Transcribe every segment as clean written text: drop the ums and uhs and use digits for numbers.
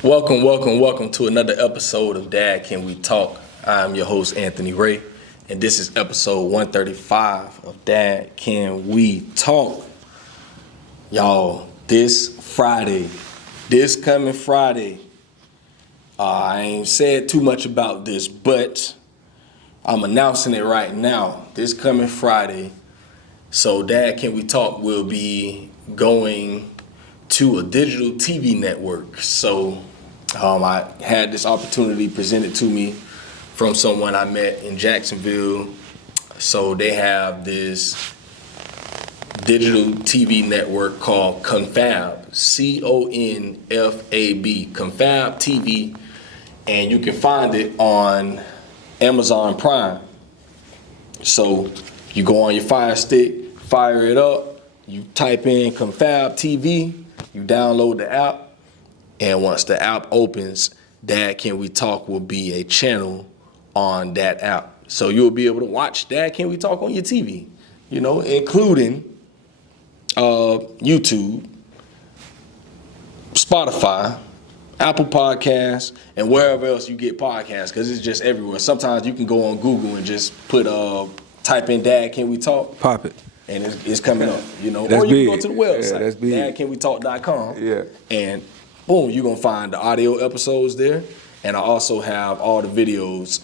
Welcome to another episode of Dad Can We Talk. I'm your host, Anthony Ray, and this is episode 135 of Dad Can We Talk. Y'all, this coming Friday, I ain't said too much about this, but I'm announcing it right now. This coming Friday, so Dad Can We Talk will be going to a digital TV network. So I had this opportunity presented to me from someone I met in Jacksonville. So they have this digital TV network called Confab, C-O-N-F-A-B, Confab TV, and you can find it on Amazon Prime. So you go on your Fire Stick, fire it up, you type in Confab TV, you download the app, and once the app opens, Dad Can We Talk will be a channel on that app. So you'll be able to watch Dad Can We Talk on your TV, including YouTube, Spotify, Apple Podcasts, and wherever else you get podcasts, because it's just everywhere. Sometimes you can go on Google and just type in Dad Can We Talk. Pop it. And it's coming up, That's or you big. can go to the website, that's big. dadcanwetalk.com. Yeah. And boom, you're gonna find the audio episodes there. And I also have all the videos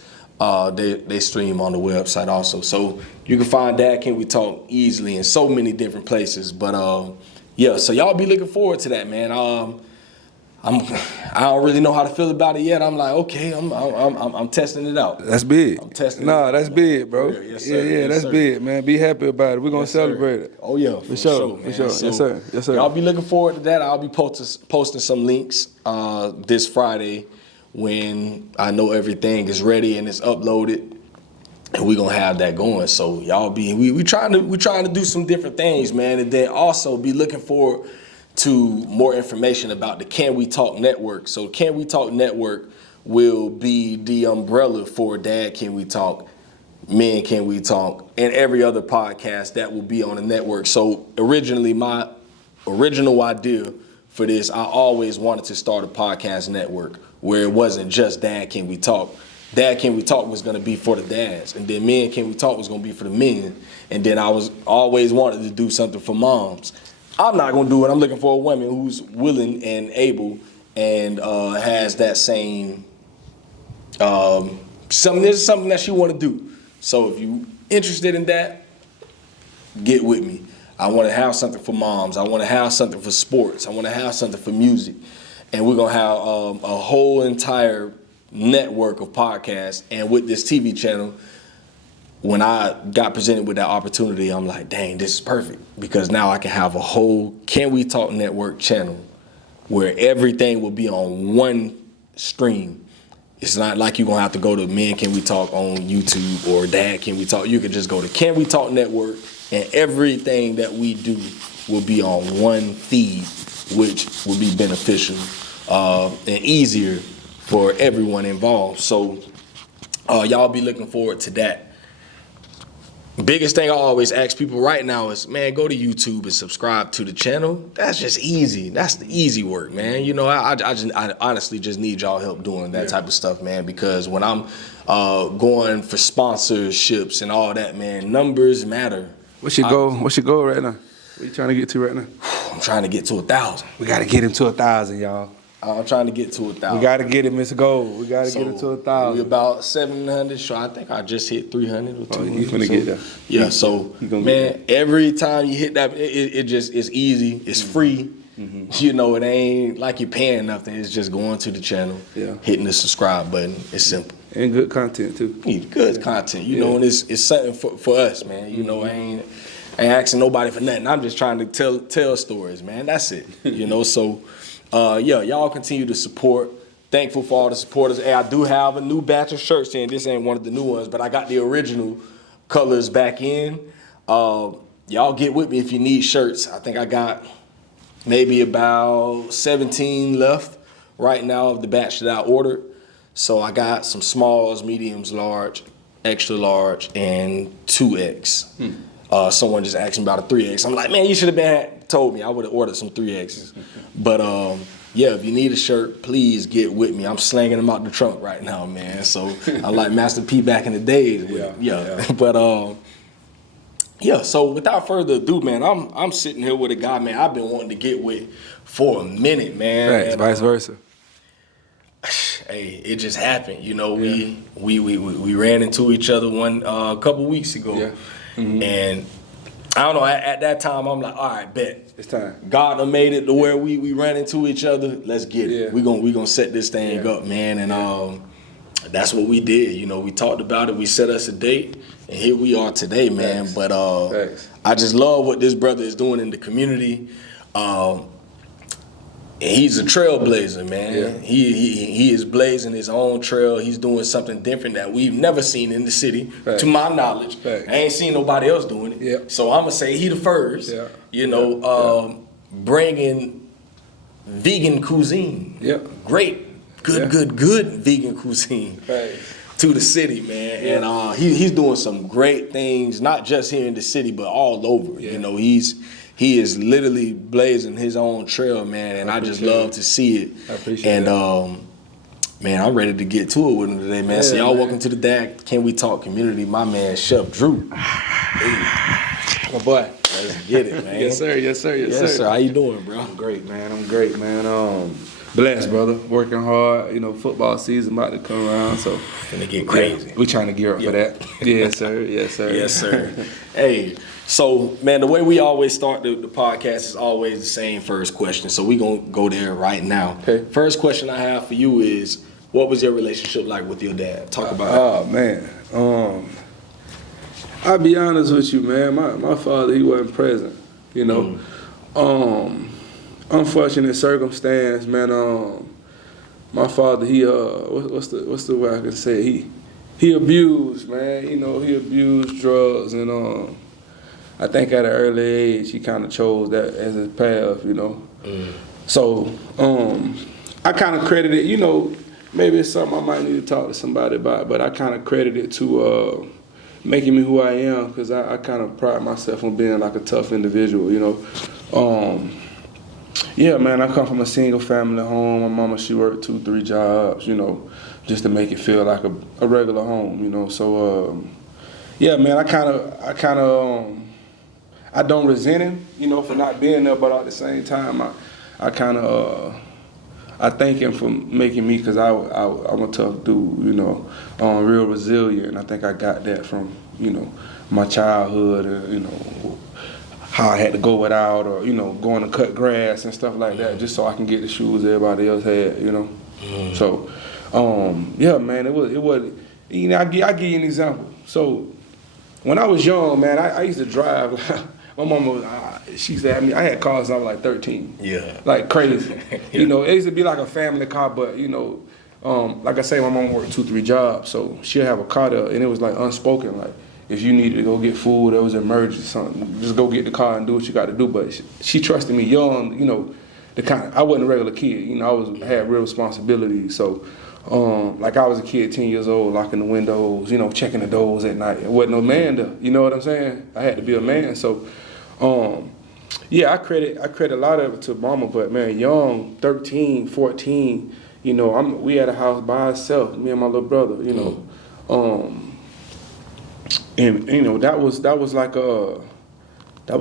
they stream on the website also. So you can find Dad Can We Talk easily in so many different places. But so y'all be looking forward to that, man. I don't really know how to feel about it yet. I'm like, okay, I'm testing it out. That's big. I'm testing No, it out. That's big, bro. Yes, sir. Yeah, that's big, man. Be happy about it. We're gonna celebrate it. Oh yeah, for sure, man. For sure. So Yes, sir. Y'all be looking forward to that. I'll be posting some links this Friday when I know everything is ready and it's uploaded, and we're gonna have that going. So y'all we trying to do some different things, man, and then also be looking forward to more information about the Can We Talk Network. So Can We Talk Network will be the umbrella for Dad Can We Talk, Men Can We Talk, and every other podcast that will be on the network. So originally, my original idea for this, I always wanted to start a podcast network where it wasn't just Dad Can We Talk. Dad Can We Talk was going to be for the dads, and then Men Can We Talk was going to be for the men, and then I was always wanted to do something for moms. I'm not going to do it. I'm looking for a woman who's willing and able and has that same, something that she want to do. So if you interested in that, get with me. I want to have something for moms. I want to have something for sports. I want to have something for music. And we're going to have a whole entire network of podcasts. And with this TV channel, when I got presented with that opportunity, I'm like, dang, this is perfect. Because now I can have a whole Can We Talk Network channel where everything will be on one stream. It's not like you're going to have to go to Men Can We Talk on YouTube or Dad Can We Talk. You can just go to Can We Talk Network, and everything that we do will be on one feed, which will be beneficial and easier for everyone involved. So y'all be looking forward to that. Biggest thing I always ask people right now is, man, go to YouTube and subscribe to the channel. That's just easy. That's the easy work, man. I honestly just need y'all help doing that type of stuff, man, because when I'm going for sponsorships and all that, man, numbers matter. What's your goal? What's your goal right now? What you trying to get to right now? I'm trying to get to 1,000. We got to get him to 1,000, y'all. I'm trying to get to 1,000. We got to get him, Mr. Gold. We got to get him to 1,000. We about 700. So I think I just hit 300 or 200. You finna get there. Yeah. So man, every time you hit that, it's easy. It's free. Mm-hmm. It ain't like you're paying nothing. It's just going to the channel, hitting the subscribe button. It's simple. And good content too. Good content, and it's something for us, man. I ain't asking nobody for nothing. I'm just trying to tell stories, man. That's it. So. Y'all continue to support. Thankful for all the supporters. Hey, I do have a new batch of shirts in. This ain't one of the new ones, but I got the original colors back in. Y'all get with me if you need shirts. I think I got maybe about 17 left right now of the batch that I ordered. So I got some smalls, mediums, large, extra large, and 2X. Someone just asked me about a 3X. I'm like, man, you should have told me, I would have ordered some 3Xs. But yeah, if you need a shirt, please get with me. I'm slanging them out the trunk right now, man. So I like Master P back in the days. Yeah. But yeah, so without further ado, man, I'm sitting here with a guy, man, I've been wanting to get with for a minute, man. Thanks, and, vice versa. Hey, it just happened. You know, we ran into each other a couple weeks ago. Yeah. Mm-hmm. And I don't know, at that time, I'm like, all right, bet. It's time. God done made it to where we ran into each other. Let's get it. Yeah. We gonna set this thing up, man. And that's what we did. You know, we talked about it. We set us a date, and here we are today, man. Thanks. But Thanks. I just love what this brother is doing in the community. And he's a trailblazer, man. Yeah. He is blazing his own trail. He's doing something different that we've never seen in the city, Right. to my knowledge. Right. I ain't seen nobody else doing it. Yeah. So I'm gonna say he the first. Yeah. You know, bringing vegan cuisine. Yeah. Great, good vegan cuisine. Right. To the city, man. Yeah. And he's doing some great things, not just here in the city, but all over. Yeah. You know, he is literally blazing his own trail, man, and I just love to see it. I appreciate it. And man, I'm ready to get to it with him today, man. So y'all welcome to the DAC Can We Talk community. My man, Chef Drew. Hey. My boy. Let's get it, man. Yes, sir. Yes, sir. Yes, sir. How you doing, bro? I'm great, man. Blessed, brother. Working hard. You know, football season about to come around, so Gonna get crazy. We trying to gear up for that. Yes, sir. Yes, sir. Yes, sir. Hey, so man, the way we always start the podcast is always the same first question. So we gonna go there right now. Okay. First question I have for you is, what was your relationship like with your dad? Talk about it. Oh man. I'll be honest with you, man. My father, he wasn't present. You know. Unfortunate circumstance, man. My father, he what's the way I can say? He abused, man. You know, he abused drugs, and I think at an early age he kind of chose that as his path, you know. So I kind of credit it, you know, maybe it's something I might need to talk to somebody about, but I kind of credit it to making me who I am, because I kind of pride myself on being like a tough individual, you know. Yeah, man, I come from a single family home. My mama, she worked 2-3 jobs, you know, just to make it feel like a regular home, you know. So, yeah, man, I don't resent him, you know, for not being there, but at the same time, I thank him for making me, because I'm a tough dude, you know, real resilient. I think I got that from, you know, my childhood, you know, how I had to go without, or, you know, going to cut grass and stuff like that, just so I can get the shoes everybody else had, you know. So, yeah, man, it was, you know, I'll give you an example. So, when I was young, man, I used to drive. My mama, she said, I had cars when I was like 13. Yeah. Like crazy. You know, it used to be like a family car, but, you know, like I say, my mom worked 2-3 jobs, so she'll have a car there, and it was like unspoken, like, if you needed to go get food, there was an emergency or something, just go get the car and do what you got to do. But she trusted me young, you know, I wasn't a regular kid, you know, I had real responsibility. So, like I was a kid, 10 years old, locking the windows, you know, checking the doors at night. There wasn't no man there, you know what I'm saying? I had to be a man. So, yeah, I credit a lot of it to mama, but man, young, 13, 14, you know, we had a house by ourselves, me and my little brother, you know. And you know, that was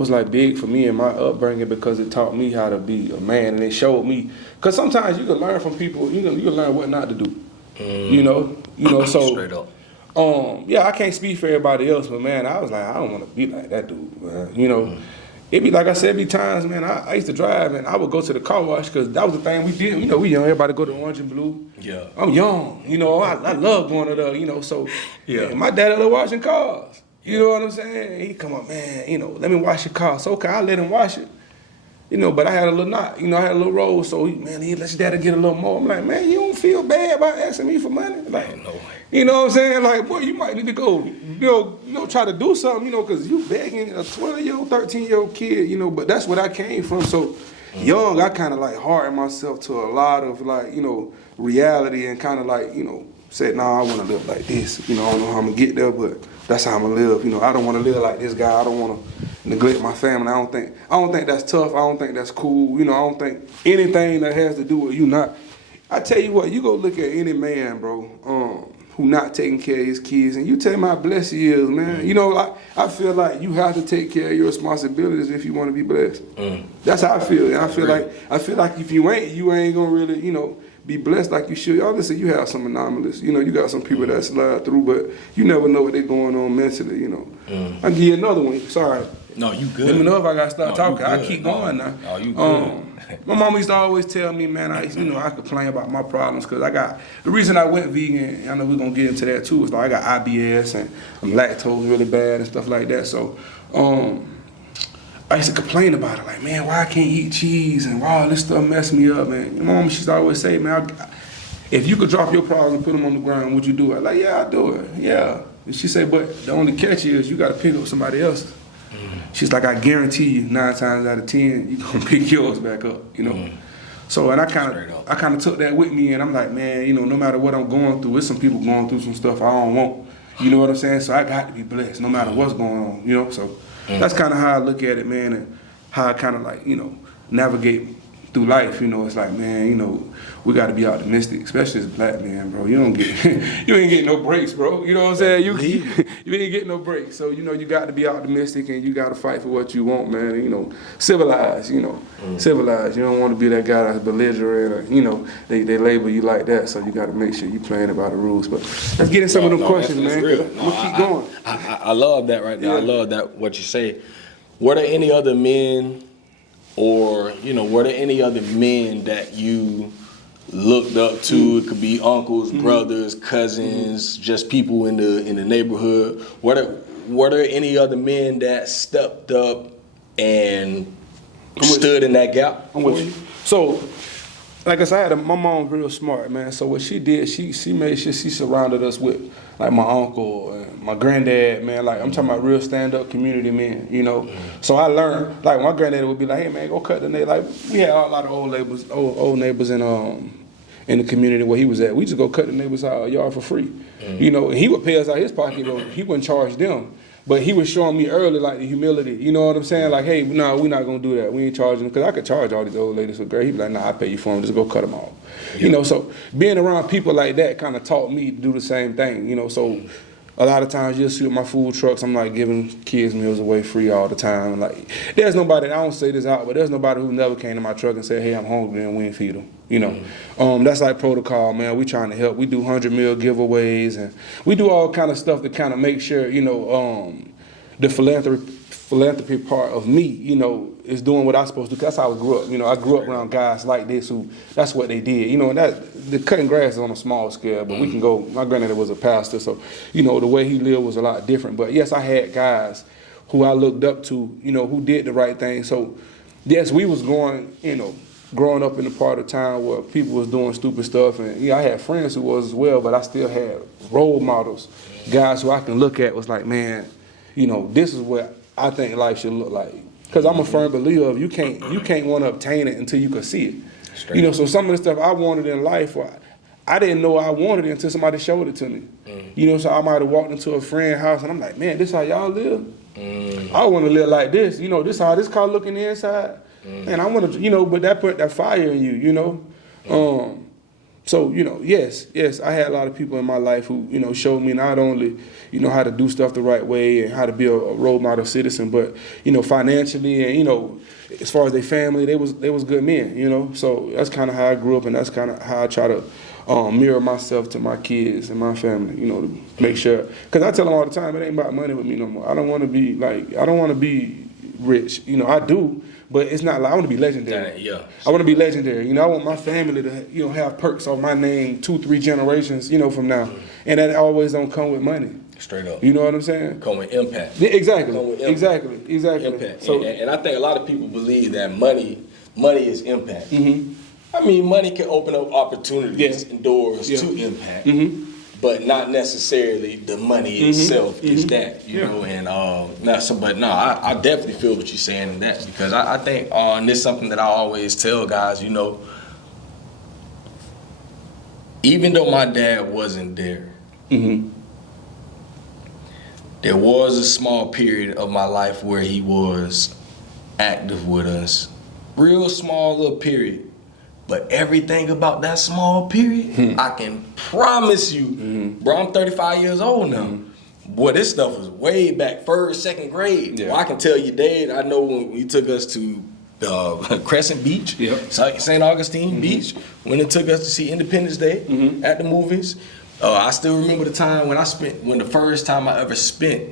like big for me in my upbringing, because it taught me how to be a man, and it showed me, because sometimes you can learn from people, you can learn what not to do. You know, so straight up. Yeah, I can't speak for everybody else, but man, I was like, I don't want to be like that dude, man. You know, it be like I said, it be times, man, I used to drive and I would go to the car wash, because that was the thing we did. You know, we young, everybody go to Orange and Blue. Yeah. I'm young, you know, I love going to the, you know, so yeah. Man, my dad was washing cars. You know what I'm saying? He come up, man, you know, let me wash your car. So, okay, I let him wash it. You know, but I had a little knot, you know, I had a little roll, so he let your daddy get a little more. I'm like, man, you don't feel bad about asking me for money? Like, no way. You know what I'm saying? Like, boy, you might need to go, you know, try to do something, you know, because you begging a 12-year-old, 13-year-old kid, you know, but that's what I came from. So young, I kind of like hardened myself to a lot of like, you know, reality, and kind of like, you know, said, nah, I want to live like this. You know, I don't know how I'm going to get there, but that's how I'm going to live. You know, I don't want to live like this guy. I don't want to, neglect my family. I don't think that's tough. I don't think that's cool. You know, I don't think anything that has to do with you not. I tell you what, you go look at any man, bro, who not taking care of his kids, and you tell him how blessed he is, man. You know, I feel like you have to take care of your responsibilities if you want to be blessed. That's how I feel. And I feel like if you ain't gonna really, you know, be blessed like you should. Obviously, you have some anomalies. You know, you got some people that slide through, but you never know what they're going on mentally, you know. I'll give you another one. Sorry. No, you good. Let me know if I got to start talking. I keep going now. Oh, you good. My mom used to always tell me, man, I complain about my problems because the reason I went vegan, I know we're going to get into that too, is like I got IBS and I'm lactose really bad and stuff like that. So, I used to complain about it, like, man, why I can't eat cheese and why all this stuff mess me up, man. Your mom, she used to always say, man, if you could drop your problems and put them on the ground, would you do it? Like, yeah, I'd do it, yeah. And she said, but the only catch is you got to pick up somebody else's. She's like, I guarantee you 9 times out of 10, you're going to pick yours back up, you know. So, and I kind of took that with me, and I'm like, man, you know, no matter what I'm going through, there's some people going through some stuff I don't want. You know what I'm saying? So I got to be blessed no matter what's going on, you know. So that's kind of how I look at it, man, and how I kind of like, you know, navigate through life. You know, it's like, man, you know, we got to be optimistic, especially as a black man, bro. You ain't getting no breaks, bro. You know what I'm saying? You ain't getting no breaks. So, you know, you got to be optimistic and you got to fight for what you want, man. And, you know, civilized, you know, civilized. You don't want to be that guy that's belligerent or, you know, they label you like that. So you got to make sure you playing by the rules. But let's get in some of them questions, man. Real. I'm going to keep going. I love that right there. Yeah. I love that, what you say. Were there any other men or, you know, were there any other men that you looked up to? It could be uncles, brothers, cousins, just people in the neighborhood. Were there any other men that stepped up and stood in that gap? I'm with you. So, like I said, my mom's real smart, man. So what she did, she made sure she surrounded us with like my uncle and my granddad, man. Like I'm talking about real stand-up community men, you know. So I learned, like my granddad would be like, hey man, go cut the neighbor. Like we had a lot of old neighbors in the community where he was at. We just go cut the neighbor's yard for free. You know, and he would pay us out his pocket, but he wouldn't charge them. But he was showing me early, like, the humility. You know what I'm saying? Like, hey, no, we're not going to do that. We ain't charging them. Because I could charge all these old ladies for great. He'd be like, nah, I pay you for them. Just go cut them off. Yeah. You know, so being around people like that kind of taught me to do the same thing. You know, so a lot of times you'll see with my food trucks, I'm like giving kids meals away free all the time. Like, there's nobody, I don't say this out, but there's nobody who never came to my truck and said, hey, I'm hungry, and we ain't feed them. You know, that's like protocol, man. We trying to help. We do 100 meal giveaways, and we do all kind of stuff to kind of make sure, you know, the philanthropy part of me, you know, is doing what I'm supposed to do. That's how I grew up. You know, I grew up around guys like this who, that's what they did. You know, and the cutting grass is on a small scale, but we can go, my granddad was a pastor, so, you know, the way he lived was a lot different. But yes, I had guys who I looked up to, you know, who did the right thing. So, yes, we was going, you know, growing up in a part of town where people was doing stupid stuff, and I had friends who was as well, but I still had role models, guys who I can look at was like, man, you know, this is what I think life should look like. Because I'm a firm believer of you can't want to obtain it until you can see it. Straight. You know, so some of the stuff I wanted in life, I didn't know I wanted it until somebody showed it to me. You know, so I might have walked into a friend's house and I'm like, man, this how y'all live? I want to live like this. You know, this how this car look in the inside. And I want to, you know, but that put that fire in you, you know. So, you know, yes, I had a lot of people in my life who, you know, showed me not only, you know, how to do stuff the right way and how to be a role model citizen, but, you know, financially and, you know, as far as their family, they was good men, you know. So that's kind of how I grew up, and that's kind of how I try to mirror myself to my kids and my family, you know, to make sure. Because I tell them all the time, it ain't about money with me no more. I don't want to be rich. You know, I do. But it's not like I want to be legendary. Yeah. I want to be legendary. You know, I want my family to, you know, have perks on my name 2-3 generations, you know, from now. And that always don't come with money. Straight up. You know what I'm saying? Come with impact. Yeah, exactly. Exactly. Impact. So, and I think a lot of people believe that money is impact. I mean, money can open up opportunities and doors to impact. But not necessarily the money itself is that, you know, and I definitely feel what you're saying in that, because I think, and this is something that I always tell guys, you know, even though my dad wasn't there, there was a small period of my life where he was active with us. Real small little period. But everything about that small period, I can promise you, bro, I'm 35 years old now. Boy, this stuff was way back, first, second grade. Yeah. Well, I can tell you, Dad, I know when he took us to Crescent Beach, St. Augustine Beach, when it took us to see Independence Day at the movies. I still remember the time when the first time I ever spent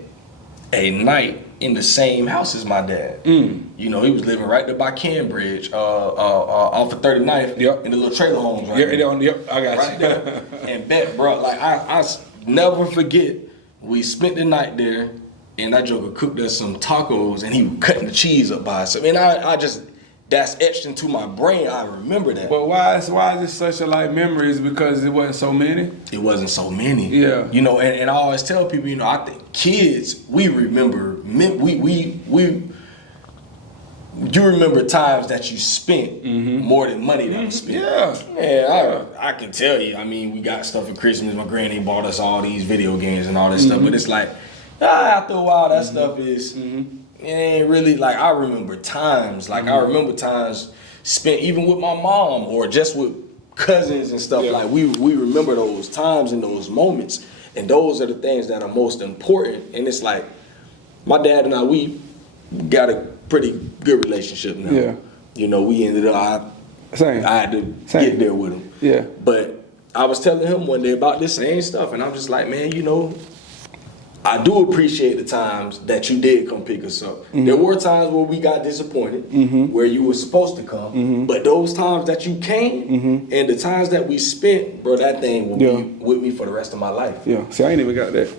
a night in the same house as my dad. You know, he was living right there by Cambridge, off of 39th, in the little trailer homes right there. I got right you. there. And bet, bro, like I never forget, we spent the night there, and that joker cooked us some tacos, and he was cutting the cheese up by himself. And I just, that's etched into my brain. I remember that. But why is it such a like memory? Is because it wasn't so many? It wasn't so many. Yeah. You know, and I always tell people, you know, I think kids, we remember, you remember times that you spent more than money that was spent. Yeah. I can tell you. I mean, we got stuff for Christmas. My granny bought us all these video games and all this stuff. But it's like, after a while, that stuff is, it ain't really, like, I remember times. Like, I remember times spent even with my mom or just with cousins and stuff. Like, we remember those times and those moments. And those are the things that are most important. And it's like, my dad and I, we got a pretty good relationship now. Yeah. You know, we ended up, I had to get there with him. Yeah. But I was telling him one day about this same stuff, and I'm just like, man, you know, I do appreciate the times that you did come pick us up. There were times where we got disappointed, where you were supposed to come, but those times that you came and the times that we spent, bro, that thing will be with me for the rest of my life. Yeah, see, I ain't even got that.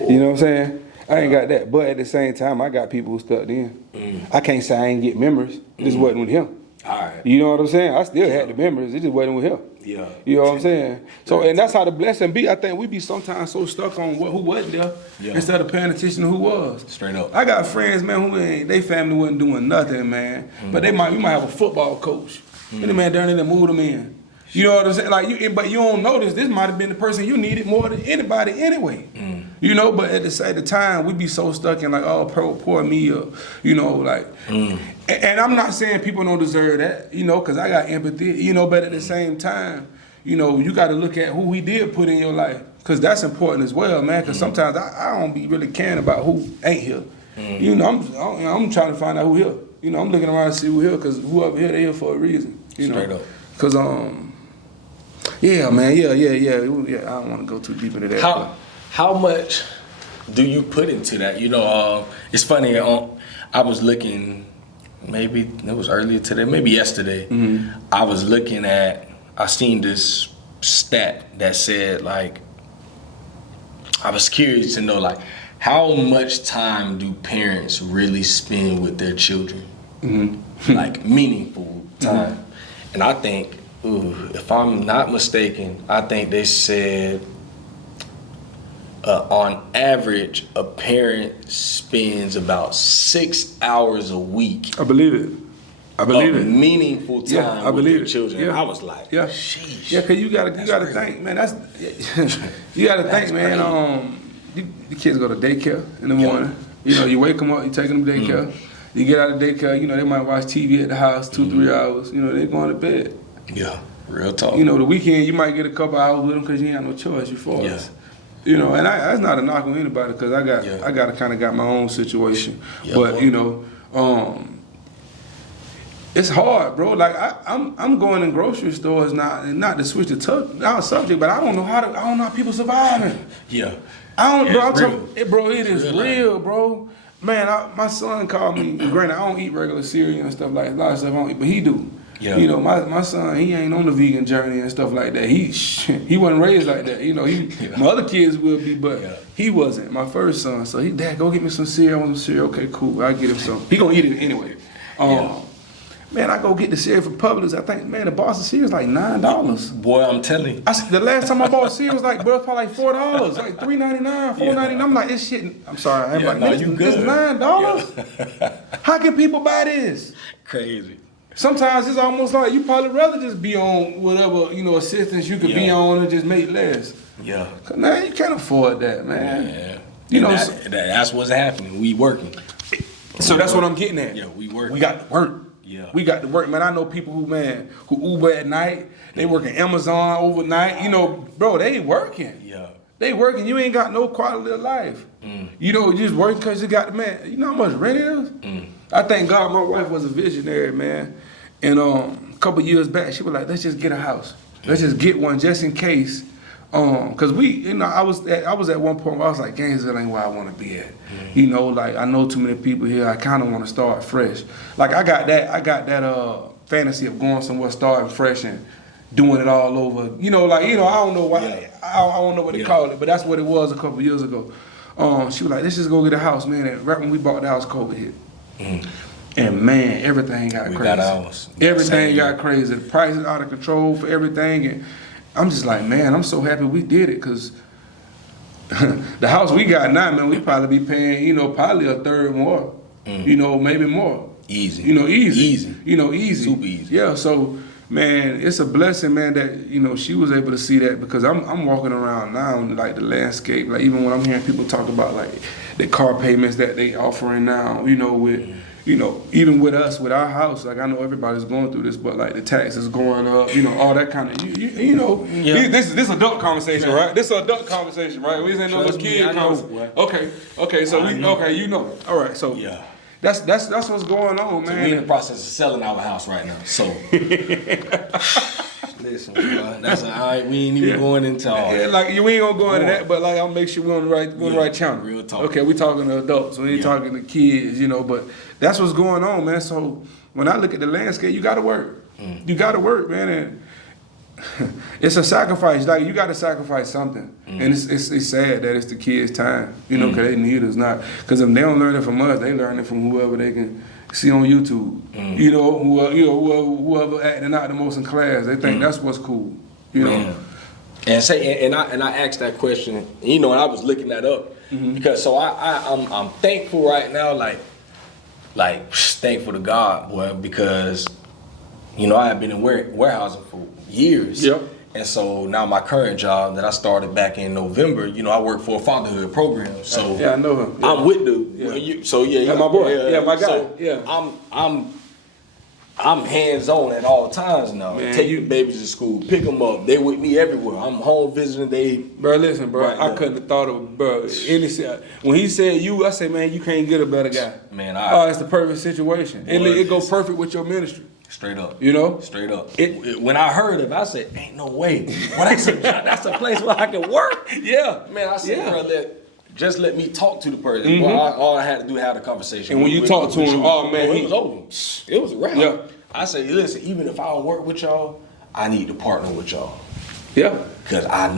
You know what I'm saying? I ain't got that, but at the same time, I got people who stuck in. I can't say I ain't get memories. It just wasn't with him. All right. You know what I'm saying? I still had the memories. It just wasn't with him. Yeah. You know what I'm saying? So, and that's how the blessing be. I think we be sometimes so stuck on who wasn't there instead of paying attention to who was. Straight up. I got friends, man, who they family wasn't doing nothing, man. But we might have a football coach. And the man down there moved them in. You know what I'm saying? Like, but you don't notice this might have been the person you needed more than anybody anyway. You know, but at the time, we be so stuck in like, oh, poor me, or, you know, like. And I'm not saying people don't deserve that, you know, because I got empathy, you know, but at the same time, you know, you got to look at who he did put in your life, because that's important as well, man, because sometimes I don't be really caring about who ain't here. You know, I'm trying to find out who here. You know, I'm looking around to see who here, because whoever here, they here for a reason, you know. Straight up. Because, yeah, man, yeah, I don't want to go too deep into that. How much do you put into that? You know, it's funny, I was looking, maybe it was earlier today, maybe yesterday, I seen this stat that said, like, I was curious to know, like, how much time do parents really spend with their children? Like, meaningful time. And I think, if I'm not mistaken, I think they said, on average, a parent spends about 6 hours a week. I believe it. Meaningful time with their children. Yeah. I was like, sheesh. Yeah, cause you gotta think, man. You gotta think, man. The kids go to daycare in the morning. You know, you wake them up, you take them to daycare. You get out of daycare, you know, they might watch TV at the house 2-3 hours. You know, they going to bed. Yeah, real talk. You know, the weekend you might get a couple hours with them because you ain't got no choice. You forced. You know, and that's not a knock on anybody, because I got kind of got my own situation. But you know, it's hard, bro. Like I'm going in grocery stores not to switch the subject, but I don't know how people surviving. Yeah. Bro, it is real, bro. Man, my son called me. Granted, I don't eat regular cereal and stuff like that. A lot of stuff I don't eat, but he do. Yeah. You know, my son, he ain't on the vegan journey and stuff like that. He wasn't raised like that. You know, my other kids will be, but he wasn't. My first son, so Dad, go get me some cereal. I want some cereal. Okay, cool. I'll get him some. He gonna eat it anyway. Man, I go get the cereal from Publix. I think, man, the box of cereal is like $9. Boy, I'm telling you. The last time I bought cereal was like, bro, it's probably like $4, like $3.99, $4.99. I'm like, this shit. I'm sorry. I'm like, you good. It's $9. How can people buy this? Crazy. Sometimes it's almost like you probably rather just be on whatever, you know, assistance you could be on and just make less. Yeah. Cause man, you can't afford that, man. You know, that's what's happening. We working. So that's what I'm getting at. Yeah, we working. We got to work. Yeah. We got to work, man. I know people who Uber at night. They working Amazon overnight. You know, bro, they working. Yeah. They working. You ain't got no quality of life. You know, you just working because you got the man. You know how much rent it is? I thank God my wife was a visionary, man. And a couple years back, she was like, let's just get a house. Let's just get one just in case. Cause I was at one point where I was like, Gainesville ain't where I want to be at. You know, like I know too many people here. I kind of want to start fresh. Like I got that fantasy of going somewhere, starting fresh and doing it all over. You know, like I don't know why. Yeah. I don't know what they call it, but that's what it was a couple years ago. She was like, let's just go get a house, man. And right when we bought the house, COVID hit. And man, everything got crazy. Got ours. Everything got crazy. The prices out of control for everything. And I'm just like, man, I'm so happy we did it because the house we got now, man, we probably be paying, probably a third more. Maybe more. Easy. Easy. Easy. Super easy. Yeah, so man, it's a blessing, man, that she was able to see that because I'm walking around now like the landscape, like even when I'm hearing people talk about like the car payments that they offering now, with even with us, with our house, like I know everybody's going through this, but like the taxes going up, all that kind of, this adult conversation, right? This is adult conversation, right? We ain't no little kid conversation. Okay, so all right, so yeah. That's what's going on, man. So we in the process of selling our house right now. So listen, bro, that's all right. We ain't even going into all that. Like we ain't gonna go into that, but like I'll make sure we're on the right channel. Real talk. Okay, we talking to adults. We ain't talking to kids, but that's what's going on, man. So when I look at the landscape, you gotta work. You gotta work, man, and it's a sacrifice. Like you gotta sacrifice something, and it's sad that it's the kids' time, because they need us not. Because if they don't learn it from us, they learn it from whoever they can see on YouTube. Whoever acting out the most in class, they think that's what's cool. Man. And I asked that question, and I was looking that up because I'm thankful right now, like thankful to God, boy, because I have been in warehousing for years. Yep. And so now my current job that I started back in November, I work for a Fatherhood program. So yeah, I know him. Yeah. I'm with the Yeah, my boy. Yeah, my guy. So I'm hands on at all times now. Man, Take the babies to school, pick them up. They with me everywhere. I'm home visiting. Bro, listen, bro. Right I now. couldn't have thought of when he said you, I said, man, you can't get a better guy. Man, it's the perfect situation. And it goes perfect with your ministry. Straight up. Straight up. When I heard it, I said, ain't no way. Well, that's a place where I can work. Yeah. Man, I said, bro, just let me talk to the person. Well, all I had to do was have a conversation. And when you talk to him, oh man, it was over. It was a wrap. Yeah. I say, listen, even if I don't work with y'all, I need to partner with y'all. Yeah. Because I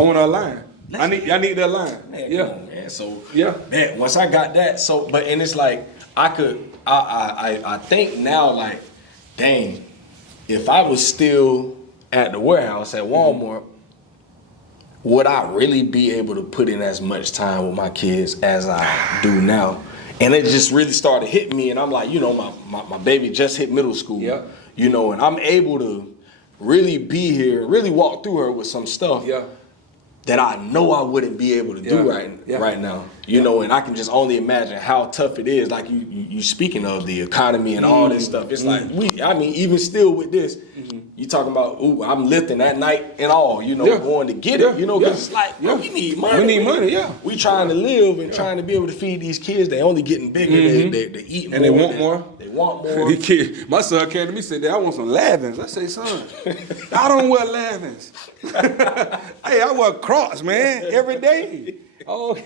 want to align. I need to align. Man, yeah. Come on, man. So man, once I got that, and it's like I think now, like, dang, if I was still at the warehouse at Walmart, would I really be able to put in as much time with my kids as I do now? And it just really started hitting me, and I'm like, my baby just hit middle school, and I'm able to really be here, really walk through her with some stuff that I know I wouldn't be able to do right now, and I can just only imagine how tough it is. Like you speaking of the economy and all this stuff, it's like even still with this, you talking about, I'm lifting at night and all, going to get it, because it's like, we need money. We need money, We trying to live and trying to be able to feed these kids. They only getting bigger. They eat more. And they want more. They want more. My son came to me and said, Dad, I want some lavins. I say, son, I don't wear lavins. Hey, I wear Crocs, man, every day. Oh, boy,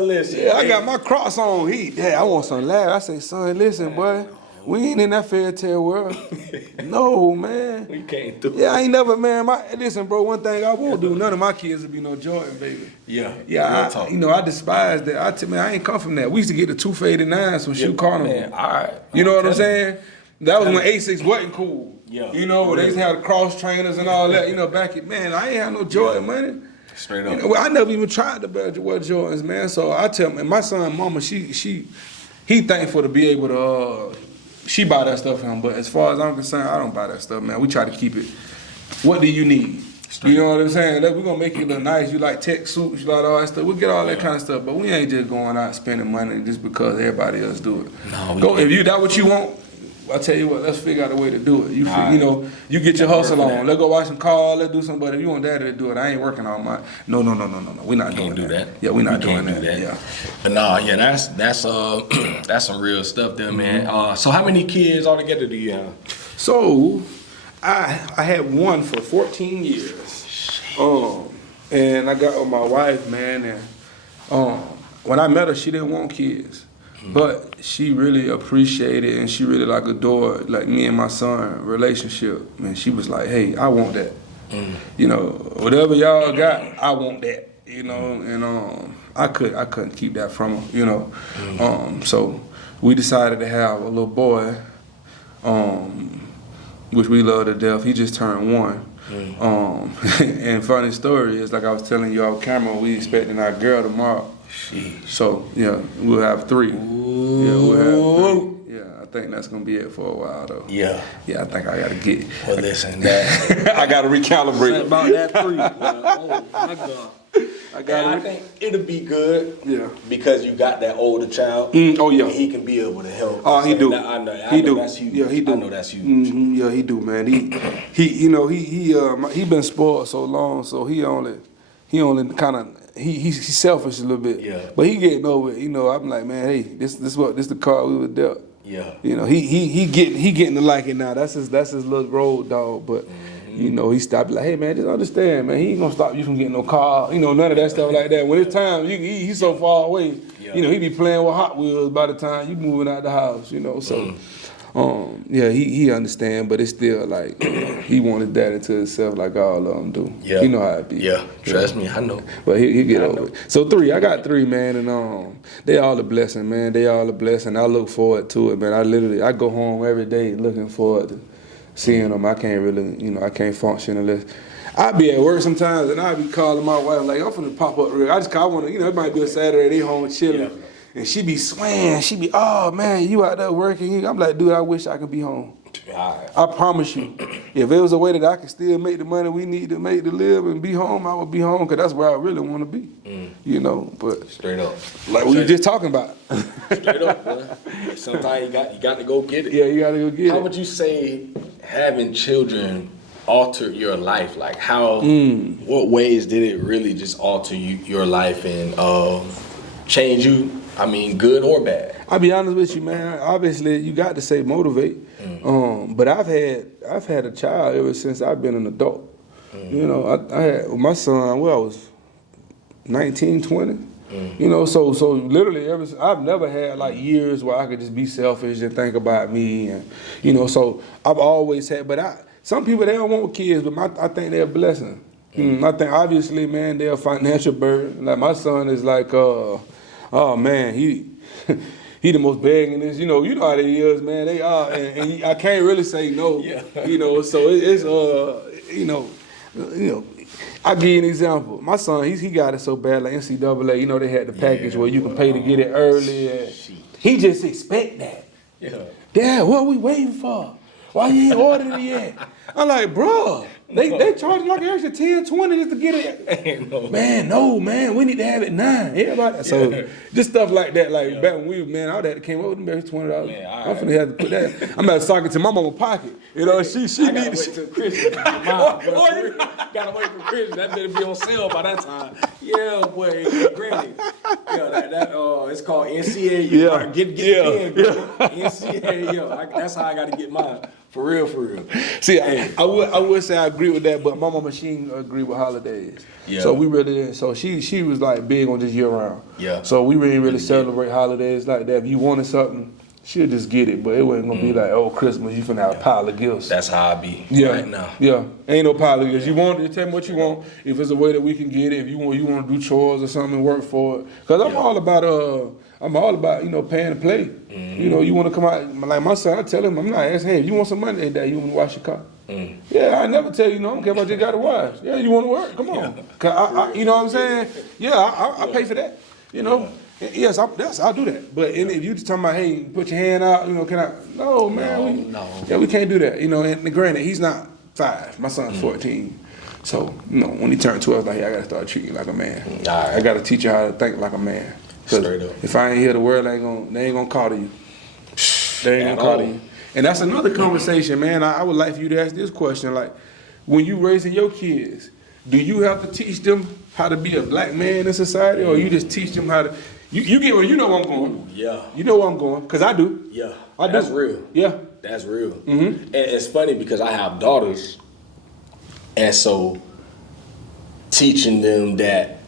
listen. Yeah, I got my Crocs on. Dad, I want some lavins. I say, son, listen, boy. We ain't in that fairy tale world. No, man. We can't do it. Yeah, I ain't never, man. Listen, bro, one thing I won't do, none of my kids will be no Jordan, baby. Yeah. I despise that. I ain't come from that. We used to get the 289s from Shoe Carnival. Man, all right. You know what I'm saying? That was when Asics wasn't cool. Yeah. They used to have the cross trainers and all that. Back in, man, I ain't had no Jordan money. Straight up. I never even tried to wear Jordans, man. So I tell him, and my son, mama, he thankful to be able to, she buy that stuff for him. But as far as I'm concerned, I don't buy that stuff, man. We try to keep it. What do you need? You know what I'm saying? We're gonna make you look nice. You like tech suits, you like all that stuff. We'll get all that kind of stuff, but we ain't just going out spending money just because everybody else do it. No, Go if that what you want. I tell you what, let's figure out a way to do it. You know, you get your hustle on. Let's go watch some cars. Let's do something. But if you want daddy to do it, I ain't working on my. No. We're not doing that. Yeah, we're not doing that. Yeah. But no, yeah, that's some real stuff there, man. So how many kids altogether do you have? So, I had one for 14 years. And I got with my wife, man, and when I met her, she didn't want kids. But she really appreciated and she really like adored like me and my son relationship. And she was like, hey, I want that. You know, whatever y'all got, I want that. You know, and I couldn't keep that from her, you know. So we decided to have a little boy, which we love to death. He just turned 1. And funny story is, like I was telling you off camera, we expecting our girl tomorrow. Sheesh. So yeah, we'll have 3. Ooh. Yeah, we'll have 3. Yeah, I think that's gonna be it for a while though. Yeah. Yeah, I think I gotta get. Well, listen, that I gotta recalibrate. About that 3. Oh my God. I think it'll be good. Yeah. Because you got that older child. Oh yeah. And he can be able to help. Oh, he do. I know that's huge. Yeah, he do. I know that's huge. Yeah, he do, man. He been spoiled so long, so he only kind of he's selfish a little bit. Yeah. But he getting over it. You know, I'm like, man, hey, this the card we were dealt. Yeah. You know, he getting to like it now. That's his little road dog. But you know, he stopped like, hey man, just understand, man. He ain't gonna stop you from getting no car. You know, none of that stuff like that. When it's time, he's so far away. Yeah. You know, he be playing with Hot Wheels by the time you moving out the house. You know, so. Yeah, he understand, but it's still like he want his daddy to himself like all of them do. Yeah, you know how it be. Yeah, trust me, I know. But he get over it. So 3, I got 3, man, and they all a blessing, man. They all a blessing. I look forward to it, man. I go home every day looking forward to seeing them. I can't really, I can't function unless. I be at work sometimes, and I be calling my wife like, I'm finna pop up real. I just call, it might be a Saturday, they home chilling. Yeah. And she be swaying. She be, oh man, you out there working. I'm like, dude, I wish I could be home. I promise you, if there was a way that I could still make the money we need to make to live and be home, I would be home because that's where I really want to be. You know, but straight up, like we were just talking about. Straight up, brother. Sometimes you got to go get it. Yeah, you got to go get it. How would you say having children altered your life? Like what ways did it really just alter your life and change you? I mean, good or bad? I'll be honest with you, man. Obviously, you got to say motivate. But I've had a child ever since I've been an adult. You know, I had my son. Well, I was 19, 20. You know, so literally, I've never had like years where I could just be selfish and think about me, and so I've always had. But some people they don't want kids, but I think they're a blessing. I think obviously, man, they're a financial burden. Like my son is like. Oh man, he the most begging. You know how they is, man. They are, and I can't really say no. Yeah. So it's I'll give you an example. My son, he got it so bad, like NCAA. They had the package where you can pay to get it early. And he just expect that. Yeah. Dad, what are we waiting for? Why you ain't ordered it yet? I'm like, bro. They charge like an extra 10, 20 just to get it. Man, we need to have it 9. Everybody. So just stuff like that. Like back when we man, I would have came up with them extra $20. I'm finna have to put that. I'm about to sock it to my mama's pocket. She needs to wait till Christmas. Gotta wait for Christmas. That better be on sale by that time. Yeah, boy, granny. It's called NCA. Get the pen, bro. NCA. That's how I gotta get mine. For real. See, I would say I agree with that, but my mama, she didn't agree with holidays. Yeah. So we really didn't. So she was like big on just year round. Yeah. So we really celebrate holidays like that. If you wanted something, she'll just get it, but it wasn't gonna be like, oh, Christmas, you finna have a pile of gifts. That's how I be right now. Yeah, ain't no pile of gifts. You want to tell me what you want. If it's a way that we can get it, if you want to do chores or something and work for it. Cause I'm all about paying to play. You want to come out like my son. I tell him, I'm not asking, hey, if you want some money, hey, Dad, you want to wash your car? Yeah, I never tell you, I don't care about you got to wash. Yeah, you want to work? Come on. Cause you know what I'm saying? Yeah, I pay for that. Yes, I'll do that. But if you just talking about, hey, put your hand out, can I? No, man. No. We can't do that. And granted, he's not 5. My son's 14. So, when he turned 12, like, hey, I gotta start treating you like a man. All right. I gotta teach you how to think like a man. Straight up. If I ain't here, the world they ain't gonna call to you. They ain't gonna call to you. And that's another conversation, man. I would like for you to ask this question, like, when you raising your kids, do you have to teach them how to be a black man in society, or you just teach them how to? You get where you know where I'm going. Yeah. You know where I'm going, cause I do. Yeah. I do. That's real. Yeah. That's real. Mm-hmm. And it's funny because I have daughters, and so teaching them that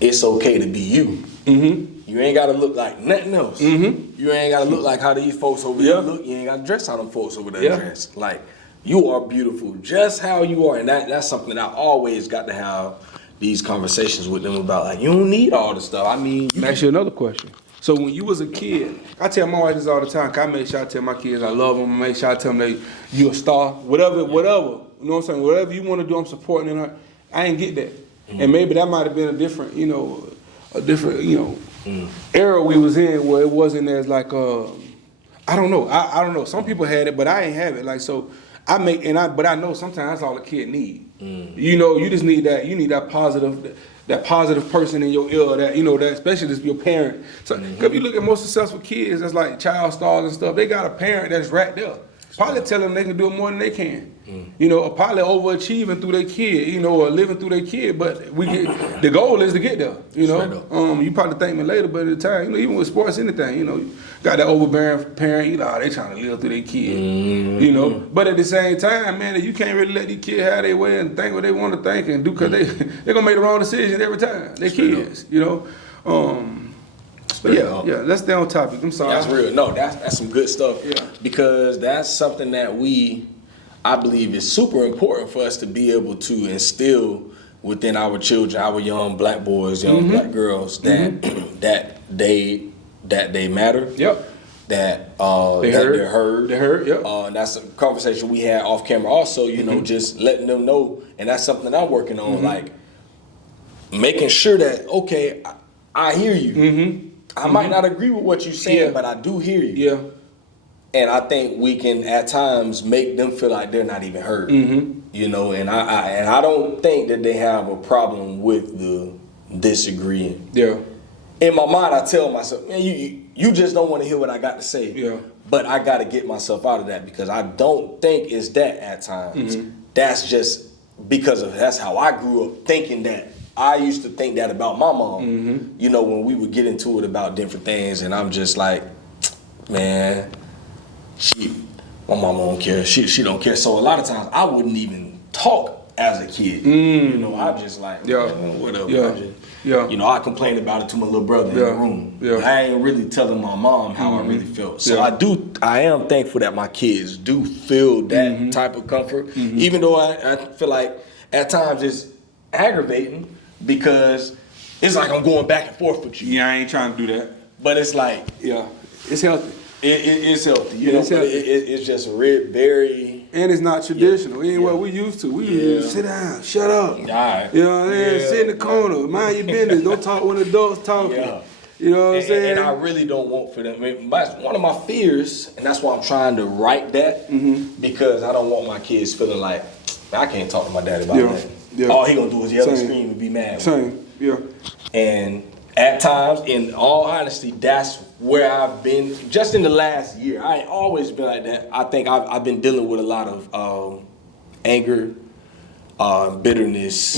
it's okay to be you. Mm-hmm. You ain't gotta look like nothing else. Mm-hmm. You ain't gotta look like how these folks over here look. You ain't gotta dress how them folks over there dress. Like, you are beautiful just how you are, and that's something that I always got to have these conversations with them about. Like, you don't need all the stuff. I mean, Let me ask you another question. So when you was a kid, I tell my wife this all the time. I make sure I tell my kids I love them. I make sure I tell them you a star. Whatever. You know what I'm saying? Whatever you want to do, I'm supporting her. I ain't get that. Mm-hmm. And maybe that might have been a different era we was in where it wasn't as like I don't know. I don't know. Some people had it, but I ain't have it. Like, so but I know sometimes that's all a kid need. Mm. You just need that. You need that positive person in your ear, that especially just your parent. So, if you look at most successful kids, that's like child stars and stuff, they got a parent that's right there. Probably tell them they can do it more than they can. Or probably overachieving through their kid, or living through their kid. But the goal is to get there. You probably thank me later, but at the time, even with sports, anything, you got that overbearing parent. They trying to live through their kid. But at the same time, man, you can't really let these kids have their way and think what they want to think and do, because they're gonna make the wrong decisions every time. They're kids, But yeah, let's stay on topic. I'm sorry. That's real. No, that's some good stuff. Yeah. Because that's something that I believe is super important for us to be able to instill within our children, our young black boys, young black girls, that they matter. Yep. That they're heard. They're heard. Yep. And that's a conversation we had off camera. Also, just letting them know, and that's something I'm working on, like making sure that I hear you. I might not agree with what you're saying, but I do hear you. Yeah. And I think we can at times make them feel like they're not even heard. And I don't think that they have a problem with the disagreeing. Yeah. In my mind, I tell myself, man, you just don't want to hear what I got to say. Yeah. But I got to get myself out of that, because I don't think it's that at times. That's just because that's how I grew up thinking that. I used to think that about my mom, when we would get into it about different things, and I'm just like, man, my mama don't care. She don't care. So a lot of times I wouldn't even talk as a kid. I'm just like, whatever. I complained about it to my little brother in the room. Yeah. I ain't really telling my mom how I really felt. So I am thankful that my kids do feel that type of comfort, even though I feel like at times it's aggravating, because it's like I'm going back and forth with you. Yeah, I ain't trying to do that. But it's like, it's healthy. It's healthy, it's just very... And it's not traditional. It ain't what we used to. We used to sit down, shut up. All right. You know what I'm saying? Sit in the corner, mind your business. Don't talk when adults talking. Yeah. You know what I'm saying? And I really don't want for them. I mean, one of my fears, and that's why I'm trying to write that, because I don't want my kids feeling like, I can't talk to my daddy about that. Yeah. All he gonna do is yell and scream and be mad. Same. Yeah. And at times, in all honesty, that's where I've been just in the last year. I ain't always been like that. I think I've been dealing with a lot of anger, bitterness,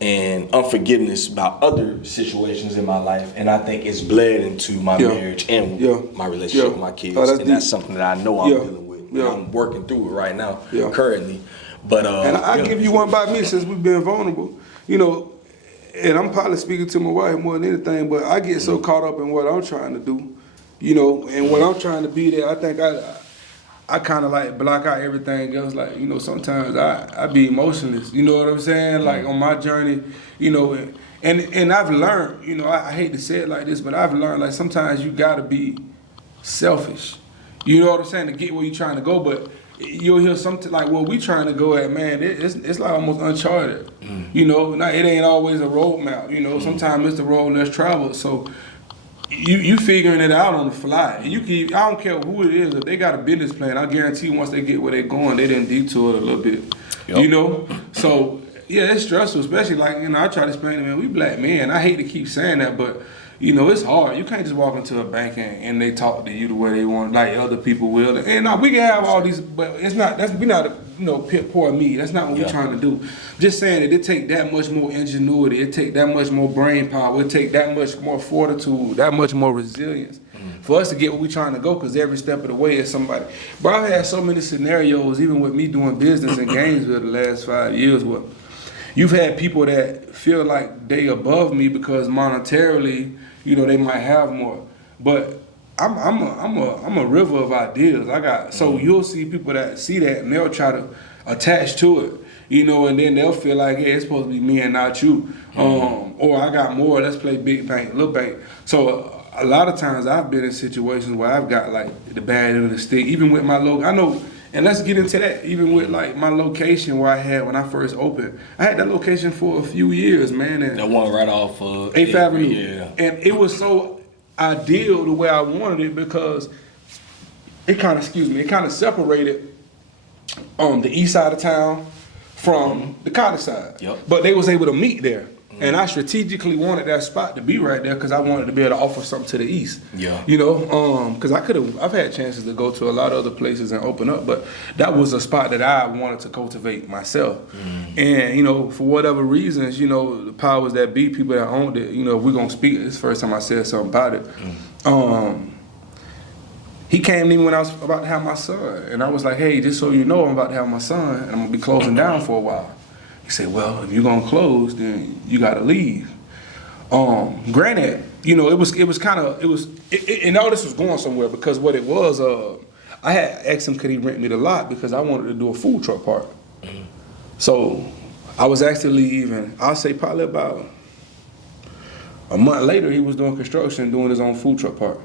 and unforgiveness about other situations in my life, and I think it's bled into my marriage and my relationship with my kids, and that's something that I know I'm dealing with. And I'm working through it right now, currently. But and I'll give you one by me, since we've been vulnerable, and I'm probably speaking to my wife more than anything, but I get so caught up in what I'm trying to do, and when I'm trying to be there, I think I kind of like block out everything else. Like, sometimes I be emotionless, you know what I'm saying? Like on my journey, and I've learned, I hate to say it like this, but I've learned, like, sometimes you gotta be selfish, you know what I'm saying, to get where you're trying to go. But you'll hear something like, where we trying to go at, man, it's like almost uncharted. Now it ain't always a roadmap, sometimes it's the road less traveled. So you figuring it out on the fly. And I don't care who it is, if they got a business plan, I guarantee once they get where they're going, they didn't detour it a little bit. So Yeah, it's stressful, especially like, I try to explain to man, we black men. I hate to keep saying that, but it's hard. You can't just walk into a bank and they talk to you the way they want, like other people will. And we can have all these, but it's not. We not pit poor me. That's not what we're trying to do. Just saying that it take that much more ingenuity. It take that much more brain power. It take that much more fortitude. That much more resilience for us to get where we're trying to go. Because every step of the way is somebody. But I've had so many scenarios, even with me doing business in Gainesville the last 5 years, where you've had people that feel like they above me because monetarily, they might have more. But I'm a river of ideas. So you'll see people that see that and they'll try to attach to it, and then they'll feel like, hey, it's supposed to be me and not you. Or I got more, let's play big bank, little bank. So a lot of times I've been in situations where I've got like the bad end of the stick, even with my logo. I know. And let's get into that. Even with like my location where I had when I first opened, I had that location for a few years, man. And that one right off of 8th Avenue. Yeah. And it was so ideal the way I wanted it because it kind of separated the east side of town from the cottage side. Yep. But they was able to meet there. And I strategically wanted that spot to be right there because I wanted to be able to offer something to the east. Yeah. Because I've had chances to go to a lot of other places and open up, but that was a spot that I wanted to cultivate myself. And, for whatever reasons, the powers that be, people that owned it, we're going to speak. It's the first time I said something about it. He came to me when I was about to have my son. And I was like, hey, just so you know, I'm about to have my son and I'm going to be closing down for a while. He said, well, if you're gonna close, then you gotta leave. Granted, and all this was going somewhere because what it was, I had asked him could he rent me the lot because I wanted to do a food truck park. So I was actually leaving, I'll say probably about a month later, he was doing construction, doing his own food truck park.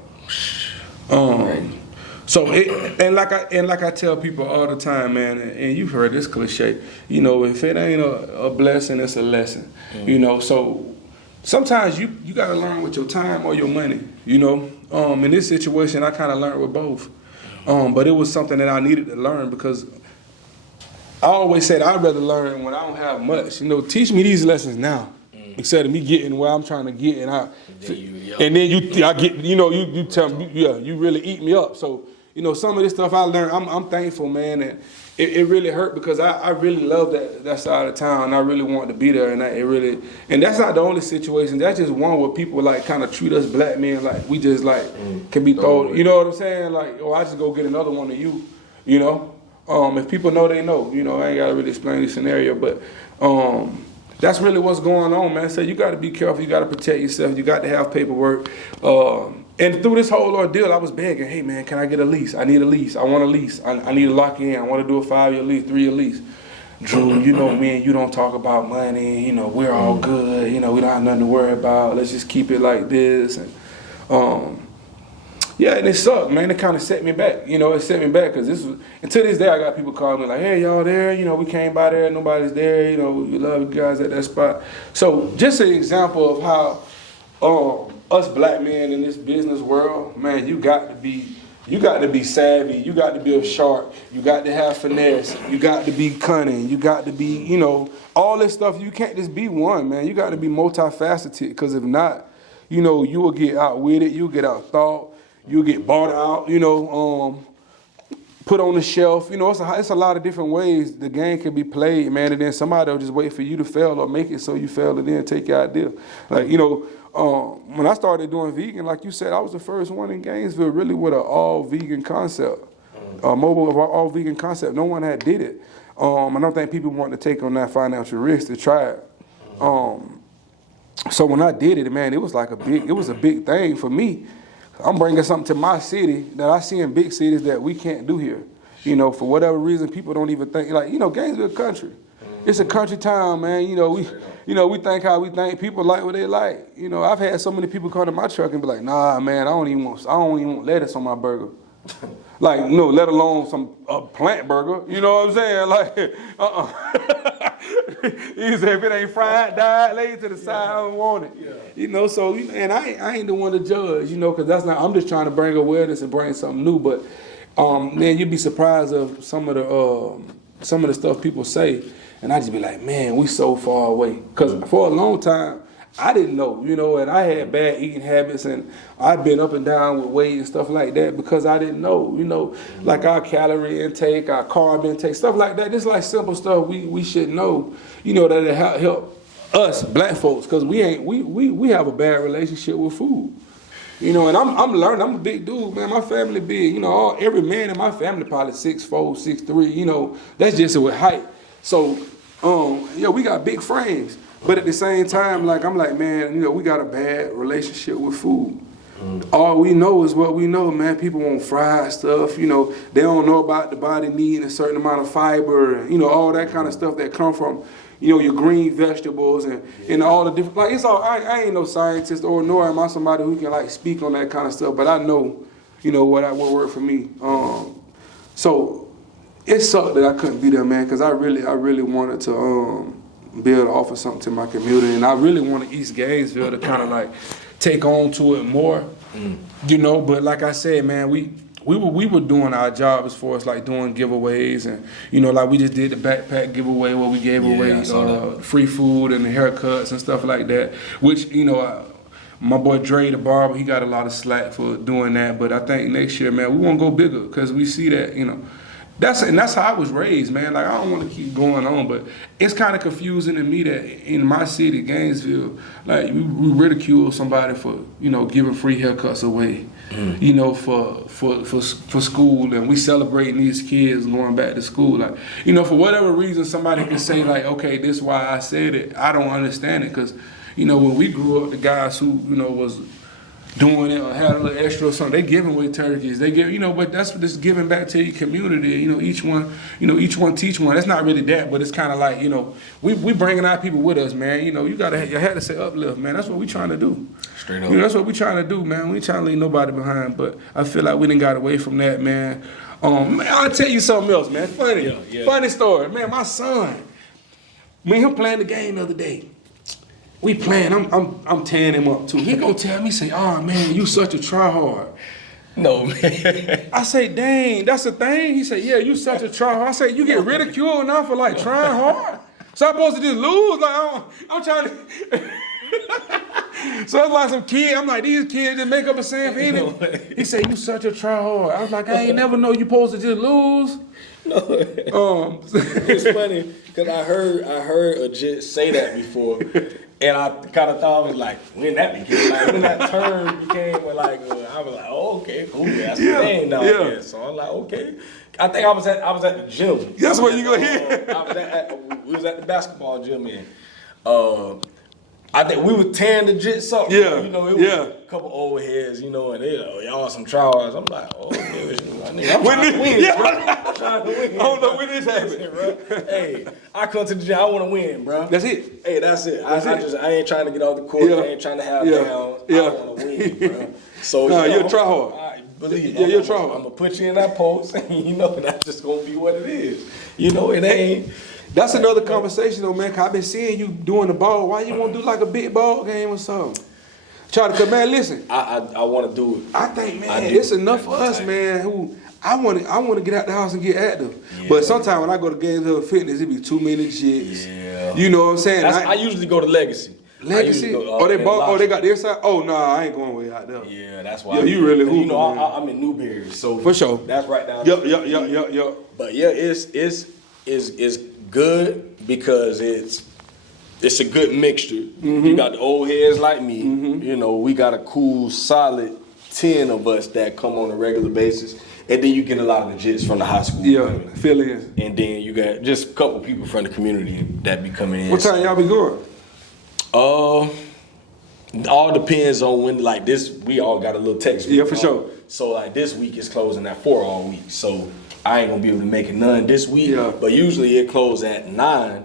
So like I tell people all the time, man, and you've heard this cliche, if it ain't a blessing, it's a lesson. So sometimes you gotta learn with your time or your money. In this situation, I kind of learned with both, but it was something that I needed to learn because I always said I'd rather learn when I don't have much. Teach me these lessons now. Instead of me getting where I'm trying to get, and then you tell me, you really eat me up. So some of this stuff I learned, I'm thankful, man, and it really hurt because I really love that side of town. I really want to be there, and that's not the only situation. That's just one where people like kind of treat us black men like we just like can be thrown. You know what I'm saying? Like, I just go get another one of you. If people know, they know. I ain't gotta really explain the scenario, but that's really what's going on, man. So you got to be careful. You got to protect yourself. You got to have paperwork. And through this whole ordeal, I was begging, hey, man, can I get a lease? I need a lease. I want a lease. I need to lock in. I want to do a 5-year lease, 3-year lease. Drew, me and you don't talk about money. We're all good. We don't have nothing to worry about. Let's just keep it like this. And and it sucked, man. It kind of set me back. It set me back because and to this day, I got people calling me like, hey, y'all there? We came by there. Nobody's there. We love you guys at that spot. So just an example of how us black men in this business world, man, you got to be savvy. You got to be sharp. You got to have finesse. You got to be cunning. You got to be, all this stuff. You can't just be one, man. You got to be multifaceted because if not, you will get outwitted. You'll get outthought. You'll get bought out, put on the shelf. It's a lot of different ways the game can be played, man. And then somebody will just wait for you to fail or make it so you fail and then take your idea. Like, when I started doing vegan, like you said, I was the first one in Gainesville really with an all-vegan concept, a mobile all-vegan concept. No one had did it. I don't think people want to take on that financial risk to try it. So when I did it, man, it was a big thing for me. I'm bringing something to my city that I see in big cities that we can't do here. For whatever reason, people don't even think, like, Gainesville country. It's a country town, man. We think how we think. People like what they like. I've had so many people come to my truck and be like, nah, man, I don't even want lettuce on my burger. Like, let alone some plant burger. You know what I'm saying? Like, He said, if it ain't fried, died, lay it to the side, I don't want it. So, and I ain't the one to judge, because that's not, I'm just trying to bring awareness and bring something new. But then you'd be surprised of some of some of the stuff people say, and I just be like, man, we so far away. Because for a long time, I didn't know, you know, and I had bad eating habits, and I've been up and down with weight and stuff like that because I didn't know, you know, like our calorie intake, our carb intake, stuff like that. Just like simple stuff we should know, you know, that it help us black folks, because we have a bad relationship with food. You know, and I'm learning. I'm a big dude, man. My family big. You know, every man in my family probably 6'4", 6'3". You know, that's just with height. So, we got big frames. But at the same time, like I'm like, man, you know, we got a bad relationship with food. All we know is what we know, man. People want fried stuff. You know, they don't know about the body needing a certain amount of fiber, and you know, all that kind of stuff that come from, you know, your green vegetables and all the different, like, it's all, I ain't no scientist, or nor am I somebody who can like speak on that kind of stuff, but I know, you know, what worked for me. So it sucked that I couldn't be there, man, because I really wanted to be able to offer something to my community, and I really wanted East Gainesville to kind of like take on to it more, you know, but like I said, man, we were doing our job as far as like doing giveaways, and you know, like we just did the backpack giveaway where we gave away free food and the haircuts and stuff like that, which, you know, my boy Dre the barber, he got a lot of slack for doing that, but I think next year, man, we want to go bigger, because we see that, you know, that's how I was raised, man. Like, I don't want to keep going on, but it's kind of confusing to me that in my city, Gainesville, like we ridicule somebody for, you know, giving free haircuts away, you know, for school, and we celebrating these kids going back to school. Like, you know, for whatever reason, somebody can say like, okay, this is why I said it. I don't understand it, because, you know, when we grew up, the guys who, you know, was doing it or had a little extra or something, they giving away turkeys. They give, you know, but that's just giving back to your community. You know, each one teach one. That's not really that, but it's kind of like, you know, we bringing our people with us, man. You know, you had to say uplift, man. That's what we trying to do. Straight up. You know, that's what we trying to do, man. We ain't trying to leave nobody behind. But I feel like we done got away from that, man. Man, I'll tell you something else, man. Funny story, man. My son, me and him playing the game the other day. We playing, I'm tearing him up too. He gonna tell me, say, oh man, you such a tryhard. No, man. I say, dang, that's the thing? He said, yeah, you such a tryhard. I say, you get ridiculed now for like trying hard? So I'm supposed to just lose? Like, I'm trying to. So it's like some kid, I'm like, these kids just make up a saying for anything. He said, you such a tryhard. I was like, I ain't never know you supposed to just lose. No. It's funny, because I heard a jit say that before. And I kind of thought, I was like, when that became, like, when that term became, like, I was like, oh, okay, cool, that's the thing now. Yeah. So I'm like, okay. I think I was at the gym. That's what you gonna hear. We was at the basketball gym, and I think we was tearing the jits up. Yeah. You know, it was a couple old heads, you know, and they like, y'all some tryhards. I'm like, oh, I'm trying to win, bro. I'm trying to win. I don't know when this happened, bro. Hey, I come to the gym, I want to win, bro. That's it. Hey, that's it. I ain't trying to get off the court. I ain't trying to have downs. I want to win, bro. So you're a tryhard. Believe me. Yeah, you're a tryhard. I'm gonna put you in that post, and you know that's just gonna be what it is. You know, it ain't. That's another conversation though, man, 'cause I've been seeing you doing the ball. Why you want to do like a big ball game or something? Cause man, listen. I want to do it. I think, man, it's enough for us, man, who I want to get out the house and get active. Yeah. But sometimes when I go to Gainesville Fitness, it be too many jits. Yeah. You know what I'm saying? I usually go to Legacy. Legacy? They got their side? Oh, no, I ain't going way out there. Yeah, that's why. Yeah, you really hooping, you know, I'm in Newberry, so. For sure. That's right down there. Yup. But yeah, it's good because it's a good mixture. Mm-hmm. You got the old heads like me. Mm-hmm. You know, we got a cool, solid 10 of us that come on a regular basis. And then you get a lot of the jits from the high school. Yeah, fill in. And then you got just a couple people from the community that be coming in. What time y'all be going? All depends on when, like this, we all got a little text. Yeah, for sure. So like this week is closing at 4 all week. So I ain't gonna be able to make it none this week. Yeah. But usually it closes at 9.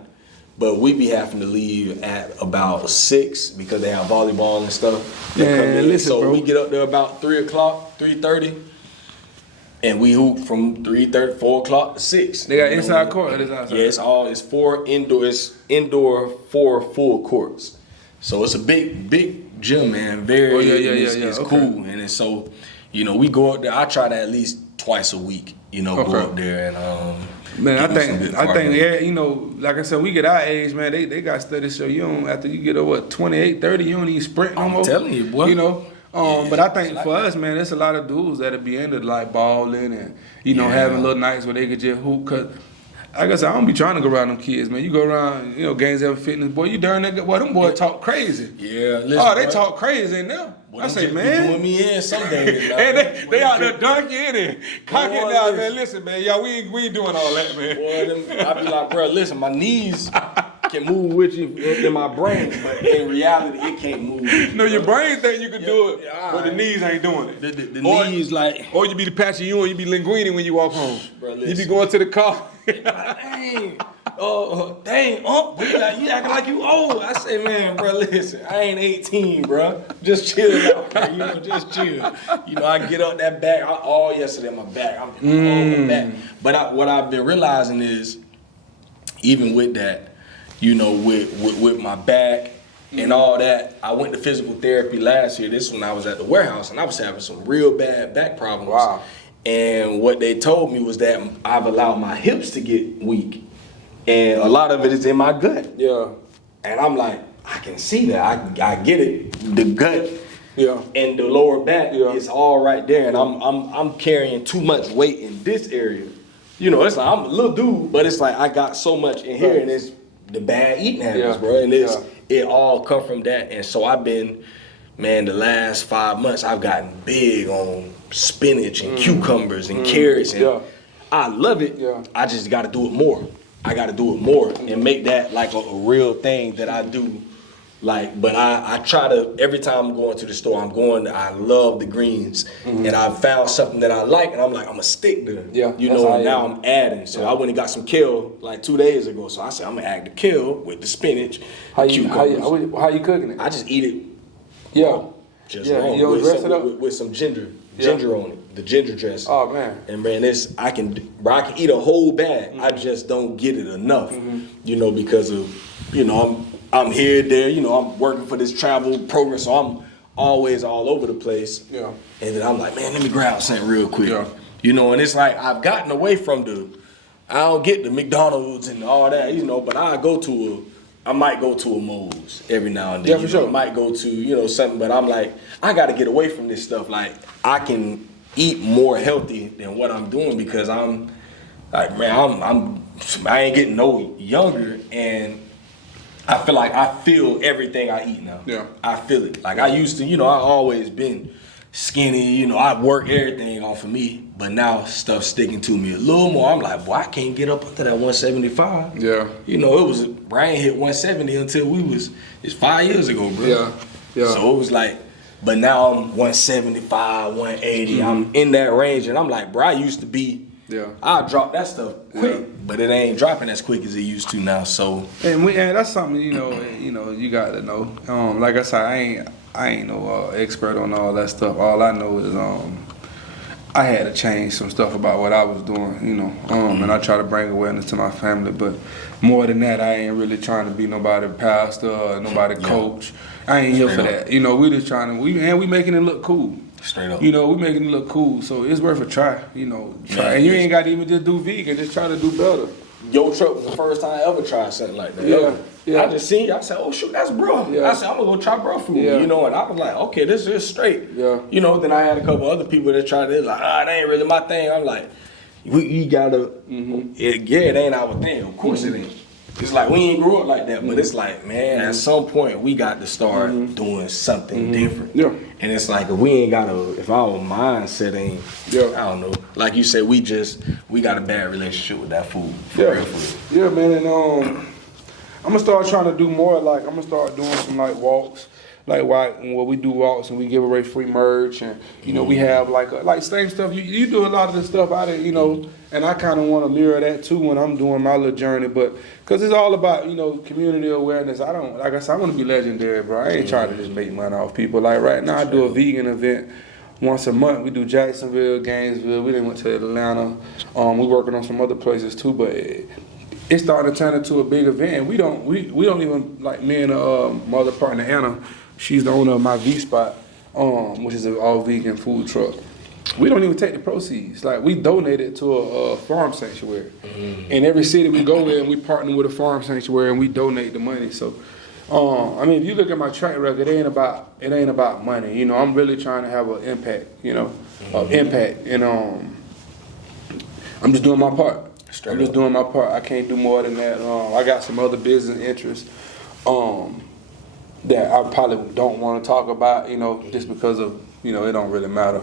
But we be having to leave at about 6 because they have volleyball and stuff. Man, listen, so bro. we get up there about 3 o'clock, 3:30. And we hoop from 3:30, 4 o'clock to 6. They got inside court or is outside? Yeah, it's 4 indoor. It's indoor 4 full courts. So it's a big gym, man. It's okay. Cool. And so, you know, we go up there. I try to at least twice a week, you know, go up there and Man, Give me some good I think, carbs. yeah, you know, like I said, we get our age, man, they got studies show you don't, after you get over 28, 30, you don't even sprint no more. I'm telling you, boy. You know? Yeah, But I think it's like for that. us, man, there's a lot of dudes that'll be into like balling and, you know, having little nights where they could just hoop. Cause like I said, I don't be trying to go around them kids, man. You go around, you know, Gainesville Fitness, boy, you darn that, boy, them boys talk crazy. Yeah, listen, Oh, they boy. talk crazy in there. Boy, I them say, just be man. doing me in some days. Like, Hey, they out there boy, dunking and cocking Boy, down, listen. man. Listen, man, y'all, we ain't doing all that, man. I be like, bro, listen, my knees can move with you in my brain, but in reality, it can't move. No, your brain think you can do it, Yeah, but the alright. knees ain't doing it. The Or- knees, like, Or you be the Patchy you and you be linguini when you walk home. Bro, You be listen. going to the car. dang, you acting like you old. I say, man, bro, listen, I ain't 18, bro. Just chill out, bro. You know, just chill. You know, I get up that back. All yesterday, my back. I'm all my back. But what I've been realizing is, even with that, you know, with my back and all that, I went to physical therapy last year. This when I was at the warehouse, and I was having some real bad back problems. Wow. And what they told me was that I've allowed my hips to get weak. And a lot of it is in my gut. Yeah. And I'm like, I can see that. I get it. The gut Yeah. and the lower back Yeah. is all right there. And I'm carrying too much weight in this area. You know, it's like I'm a little dude, but it's like I got so much in here, and it's the bad eating habits, Yeah. bro. And it all come from that. And so I've been, man, the last 5 months I've gotten big on spinach and cucumbers and carrots, and Yeah. I love it. Yeah. I just got to do it more. I got to do it more and make that like a real thing that I do. Like, but I try to, every time I'm going to the store, I love the greens, and I found something that I like, and I'm like, I'm gonna stick there. Yeah, You that's know, how I and now am. I'm adding. So I went and got some kale like 2 days ago. So I said, I'm gonna add the kale with the spinach, How the you cucumbers. how you cooking it? I just eat it Yeah. just Yeah, raw you don't with, dress some, it up? with some ginger Yeah. on it, the ginger dressing. Oh man. And man, I can eat a whole bag. I just don't get it enough, you know, because of, you know, I'm here, there, you know, I'm working for this travel program, so I'm always all over the place. Yeah. And then I'm like, man, let me grab something real quick. Yeah. You know, and it's like I've gotten away from I don't get the McDonald's and all that, you know, but I might go to a Moe's every now and then. Yeah, for you know, sure. I might go to, you know, something, but I'm like, I got to get away from this stuff. Like, I can eat more healthy than what I'm doing because I'm like, man, I ain't getting no younger, and I feel like I feel everything I eat now. Yeah. I feel it. Like I used to, you know, I always been skinny, you know, I work everything off of me, but now stuff's sticking to me a little more. I'm like, boy, I can't get up under that 175. Yeah. You know, Brian hit 170 until it's 5 years ago, bro. Yeah. Yeah. So it was like, but now I'm 175, 180. I'm in that range, and I'm like, bro, I used to be, Yeah. I'll drop that stuff quick, Yeah. but it ain't dropping as quick as it used to now. So And that's something you know you got to know. Like I said, I ain't no expert on all that stuff. All I know is I had to change some stuff about what I was doing, you know, and I try to bring awareness to my family. But more than that, I ain't really trying to be nobody pastor or nobody coach. I ain't here for that. You know, we just trying to we making it look cool. straight up. You know, we making it look cool, so it's worth a try. You know, try. And you ain't got to even just do vegan. Just try to do better. Your truck was the first time I ever tried something like that. Yeah, Ever. yeah. I just seen you. I said, oh shoot, that's bro. Yeah. I said, I'm gonna go try bro food. Yeah. You know, and I was like, okay, this is straight. Yeah. You know, then I had a couple other people that tried it, like, that ain't really my thing. I'm like, we gotta, it ain't our thing. Of course it ain't. It's like we ain't grew up like that, but it's like, man, at some point we got to start doing something different. Yeah. And it's like if our mindset ain't, I don't know. Like you said, we got a bad relationship with that food. For real food. Yeah, man, and I'm gonna start trying to do more. Like I'm gonna start doing some like walks, like where we do walks and we give away free merch, and you know we have like same stuff. You do a lot of the stuff out there, you know, and I kind of want to mirror that too when I'm doing my little journey. But because it's all about community awareness. I don't like I said I want to be legendary, bro. I ain't trying to just make money off people. Like right now, I do a vegan event. Once a month, we do Jacksonville, Gainesville. We then went to Atlanta. We working on some other places too, but it's starting to turn into a big event. We don't even like me and my other partner Anna. She's the owner of my V Spot, which is an all vegan food truck. we don't even take the proceeds. Like, we donate it to a farm sanctuary. In every city we go in, we partner with a farm sanctuary and we donate the money. So, I mean, if you look at my track record, it ain't about money. You know, I'm really trying to have an impact. You know, impact, and I'm just doing my part. I'm just doing my part. I can't do more than that. I got some other business interests that I probably don't want to talk about. You know, just because of, you know, it don't really matter.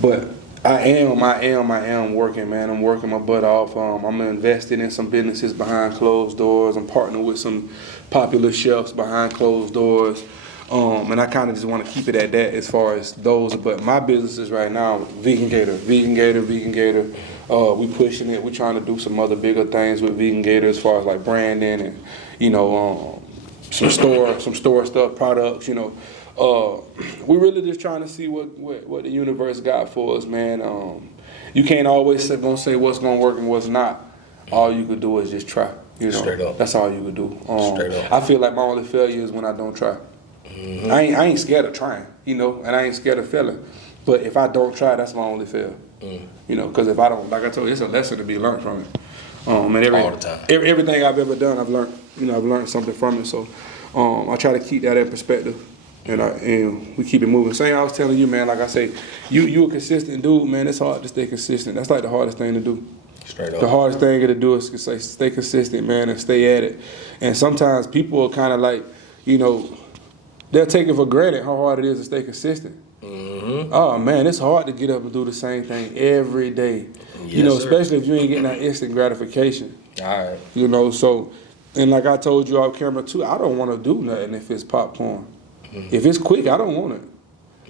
But I am working, man. I'm working my butt off. I'm investing in some businesses behind closed doors. I'm partnering with some popular chefs behind closed doors. And I kind of just want to keep it at that as far as those. But my businesses right now, Vegan Gator. We pushing it. We're trying to do some other bigger things with Vegan Gator as far as like branding and, you know, some store stuff, products, you know. We really just trying to see what the universe got for us, man. You can't always say what's gonna work and what's not. All you could do is just try. You know, straight up. That's all you could do. Straight up. I feel like my only failure is when I don't try. I ain't scared of trying, you know, and I ain't scared of failing. But if I don't try, that's my only fail. You know, because if I don't, like I told you, it's a lesson to be learned from it. And all the time. Everything I've ever done, I've learned. You know, I've learned something from it. So I try to keep that in perspective. And we keep it moving. Same I was telling you, man, like I say, you a consistent dude, man. It's hard to stay consistent. That's like the hardest thing to do. Straight up. The hardest thing to do is to stay consistent, man, and stay at it. And sometimes people are kind of like, you know, they'll take it for granted how hard it is to stay consistent. Oh, man, it's hard to get up and do the same thing every day. Yes, you know, sir. especially if you ain't getting that instant gratification. All right. You know, so, and like I told you off camera too, I don't want to do nothing if it's popcorn. If it's quick, I don't want it.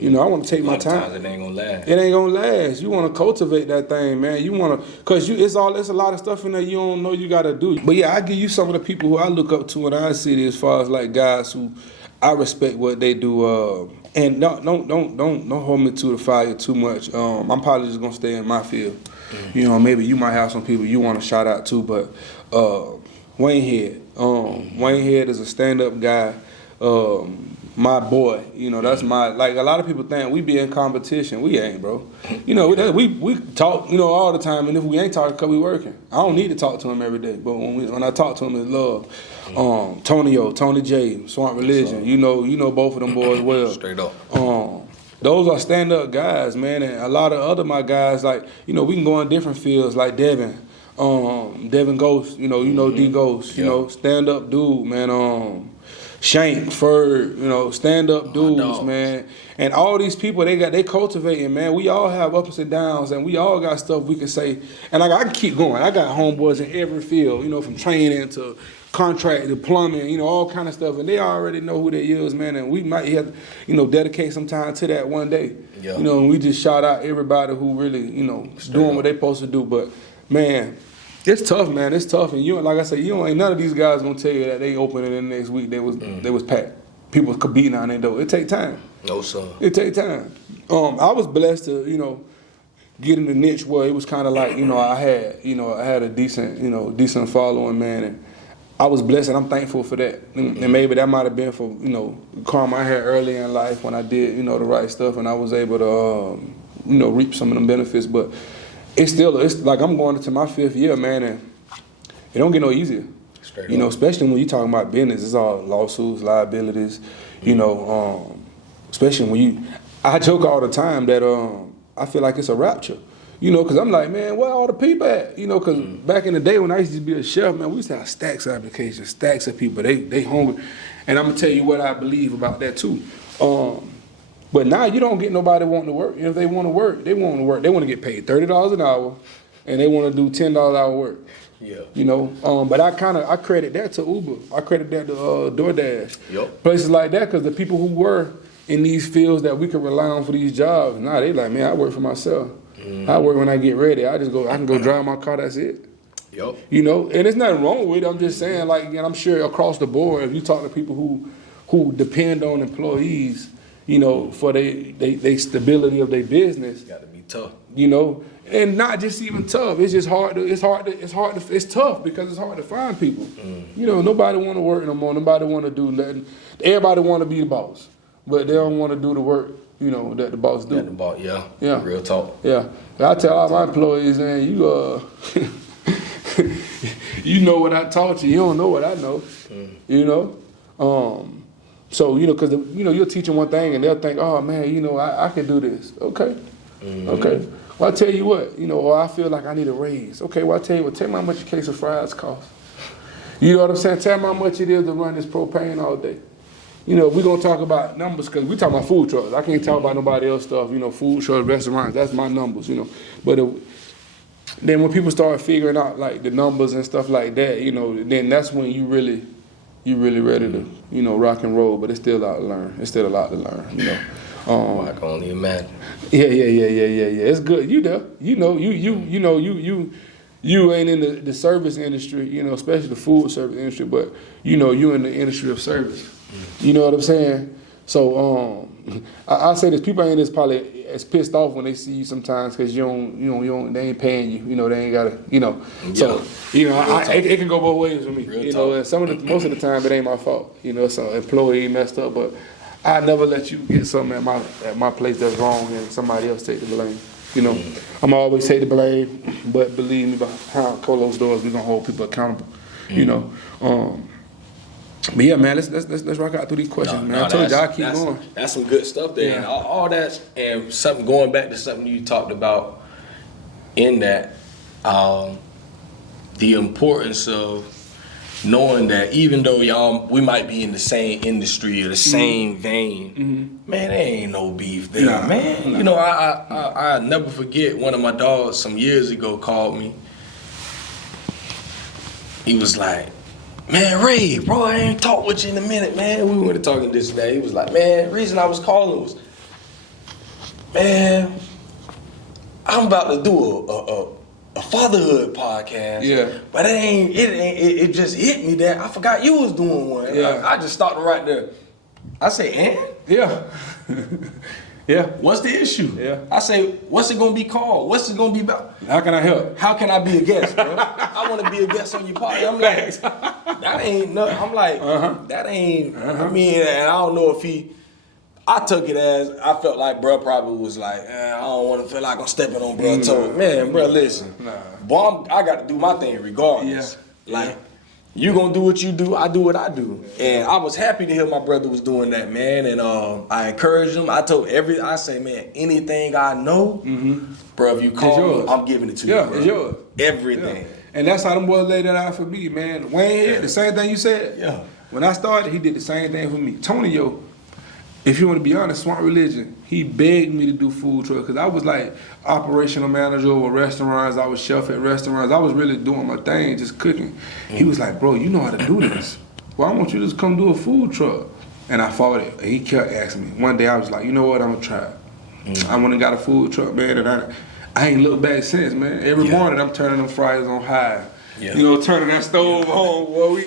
You know, I want to take my time. It ain't gonna last. It ain't gonna last. You want to cultivate that thing, man. You want to, cause it's a lot of stuff in there you don't know you gotta do. But yeah, I give you some of the people who I look up to and I see as far as like guys who I respect what they do. And don't hold me to the fire too much. I'm probably just gonna stay in my field. You know, maybe you might have some people you want to shout out to, but Wayne Head. Wayne Head is a stand-up guy. My boy, you know, that's my, like a lot of people think we be in competition. We ain't, bro. You know, we talk, you know, all the time, and if we ain't talking, cause we working. I don't need to talk to him every day, but when I talk to him, it's love. Tony J, Swamp Religion, you know both of them boys well. Straight up. Those are stand-up guys, man, and a lot of other my guys, like, you know, we can go in different fields, like Devin Ghost, you know D Ghost, you know, stand-up dude, man. Shank, Ferg, you know, stand-up dudes, man. And all these people, they cultivating, man. We all have ups and downs, and we all got stuff we can say. And I can keep going. I got homeboys in every field, you know, from training to contract to plumbing, you know, all kind of stuff. And they already know who they is, man. And we might have, you know, dedicate some time to that one day. Yeah. You know, and we just shout out everybody who really, you know, doing what they supposed to do. But, man, it's tough, man. It's tough, and you, like I said, ain't none of these guys gonna tell you that they opening in the next week. They was packed. People was beating on their door. It take time. No, sir. It take time. I was blessed to, you know, get in the niche where it was kind of like, you know, I had a decent following, man, and I was blessed, and I'm thankful for that. And maybe that might have been for, you know, karma I had early in life when I did, you know, the right stuff, and I was able to, you know, reap some of them benefits, but. It's like I'm going into my 5th year, man, and it don't get no easier. Straight you know, especially when you're talking about business, it's all lawsuits, liabilities, you know, especially when I joke all the time that I feel like it's a rapture, you know, because I'm like, man, where all the people at? You know, because back in the day when I used to be a chef, man, we used to have stacks of applications, stacks of people, they hungry. And I'm going to tell you what I believe about that, too. But now you don't get nobody wanting to work. If they want to work, they want to work. They want to get paid $30 an hour, and they want to do $10 an hour work. Yeah. You know, but I credit that to Uber. I credit that to DoorDash. Yep. Places like that, because the people who were in these fields that we could rely on for these jobs, now they like, man, I work for myself. I work when I get ready. I can go drive my car. That's it. Yep. You know, and there's nothing wrong with it. I'm just saying, like, and I'm sure across the board, if you talk to people who depend on employees, you know, for they stability of their business. Got to be tough. You know, and not just even tough. It's just it's tough because it's hard to find people. You know, nobody want to work no more. Nobody want to do nothing. Everybody want to be the boss, but they don't want to do the work you know, that the boss do. Got the ball, yeah. Yeah. Real talk. Yeah. And I tell all my employees, man, you you know what I taught you. You don't know what I know. You know. So you know, because you know, you'll teach them one thing and they'll think, oh man, you know, I can do this. Okay. Okay. Well, I tell you what, you know, or I feel like I need a raise. Okay. Well, I tell you what, tell me how much a case of fries costs. You know what I'm saying? Tell me how much it is to run this propane all day. You know, we're going to talk about numbers because we talking about food trucks. I can't talk about nobody else stuff, you know, food trucks, restaurants, that's my numbers, you know. But then when people start figuring out, like, the numbers and stuff like that, you know, then that's when you really ready to, you know, rock and roll. But it's still a lot to learn. It's still a lot to learn, you know. I can only imagine. Yeah. It's good. You there. You know, you ain't in the service industry, you know, especially the food service industry, but, you know, you in the industry of service. You know what I'm saying? So I say this: people ain't as probably as pissed off when they see you sometimes because you don't, they ain't paying you. You know, they ain't gotta, you know. So you know, it can go both ways with me. Real you know, and most of the time it ain't my fault. You know, so employee messed up, but I never let you get something at my place that's wrong and somebody else take the blame. You know, I'm always take the blame, but believe me, behind closed doors, we gonna hold people accountable. You know. But yeah, man, let's rock out through these questions, man. I told you I keep going. That's some good stuff there, and all that, and something going back to something you talked about in that, the importance of knowing that even though we might be in the same industry or the same vein, man, there ain't no beef there, man. You know, I never forget one of my dogs some years ago called me. He was like, man, Ray, bro, I ain't talked with you in a minute, man. We were talking this and that. He was like, man, the reason I was calling was, man, I'm about to do a fatherhood podcast. Yeah. But it just hit me that I forgot you was doing one. Yeah. I just stopped right there. I say, and? Yeah. Yeah. What's the issue? Yeah. I say, what's it gonna be called? What's it gonna be about? How can I help? How can I be a guest, bro? I want to be a guest on your podcast. I'm like, that ain't nothing. I'm like, that ain't. I mean, and I don't know if I took it as I felt like bro probably was like, I don't want to feel like I'm stepping on bro toes. Man, bro, listen, boy, I got to do my thing regardless. Yeah. Like, you gonna do what you do, I do what I do. And I was happy to hear my brother was doing that, man. And I encouraged him. I say, man, anything I know, bro, if you call me, I'm giving it to you. Yeah, bro. it's yours. Everything. Yeah. And that's how them boys laid that out for me, man. Wayne, the same thing you said. Yeah. When I started, he did the same thing for me. Tonyo, if you want to be honest, Swamp Religion, he begged me to do food truck because I was like operational manager over restaurants. I was chef at restaurants. I was really doing my thing, just cooking. He was like, bro, you know how to do this. Why don't you just come do a food truck? And I fought it. And he kept asking me. One day I was like, you know what, I'm going to try it. I went and got a food truck, man, and I ain't looked back since, man. Every morning I'm turning them fryers on high. Yeah. You know, turning that stove on, boy. We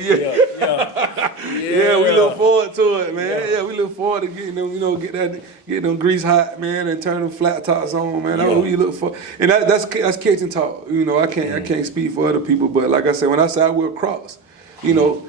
look forward to it, man. Yeah, we look forward to getting them, you know, get them grease hot, man, and turn them flat tops on, man. That's what we look for. And that's kitchen talk. You know, I can't speak for other people, but like I said, when I say I wear Crocs, you know,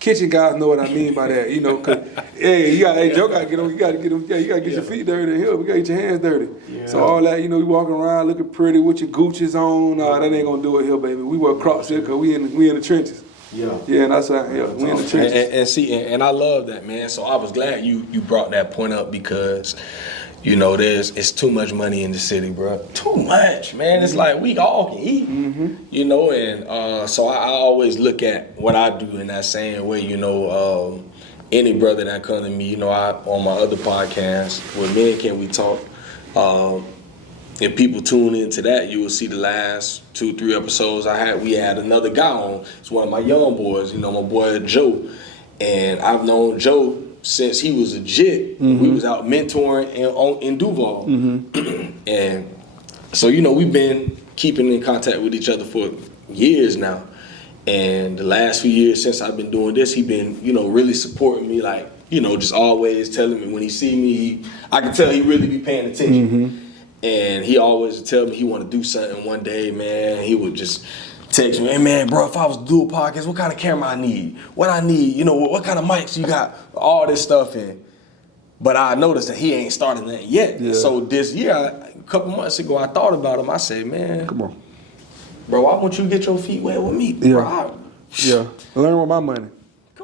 kitchen guys know what I mean by that, you know, cause Joe gotta get them, you gotta get your feet dirty in here. We gotta get your hands dirty. Yeah. So all that, you know, you walking around looking pretty with your Gucci's on, that ain't gonna do it here, baby. We wear Crocs here cause we in the trenches. Yeah. Yeah, and that's right. Yeah, we in the trenches. And I love that, man. So I was glad you brought that point up because, you know, it's too much money in the city, bro. Too much, man. It's like we all can eat, you know. And so I always look at what I do in that same way, you know. Any brother that come to me, you know, on my other podcast, with Men Can We Talk, if people tune into that, you will see the last 2-3 episodes we had another guy on. It's one of my young boys, you know, my boy Joe. And I've known Joe since he was a jit. We was out mentoring in Duval. And so, you know, we've been keeping in contact with each other for years now. And the last few years since I've been doing this, he been, you know, really supporting me, like, you know, just always telling me when he see me, I can tell he really be paying attention. And he always tell me he want to do something one day, man. He would just text me, hey man, bro, if I was to do a podcast, what kind of camera I need? What I need, you know, what kind of mics you got? All this stuff. And But I noticed that he ain't started that yet. Yeah. So this year, a couple months ago, I thought about him. I said, man, Come on. bro, why won't you get your feet wet with me? Yeah. Bro, Yeah. Learn with my money.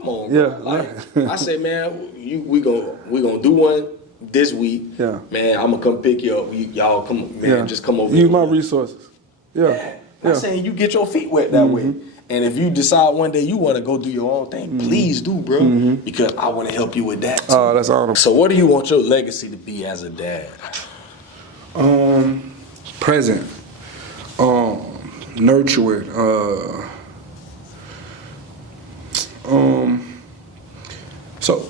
come on, bro. Yeah. Like, I said, man, we gonna do one this week. Yeah. Man, I'm gonna come pick you up. Y'all come, man, just come over. Use here. my resources. Yeah. I'm saying you get your feet wet that way. And if you decide one day you want to go do your own thing, please do, bro. Because I want to help you with that too. Oh, that's honorable. So what do you want your legacy to be as a dad? Present. Nurturing. So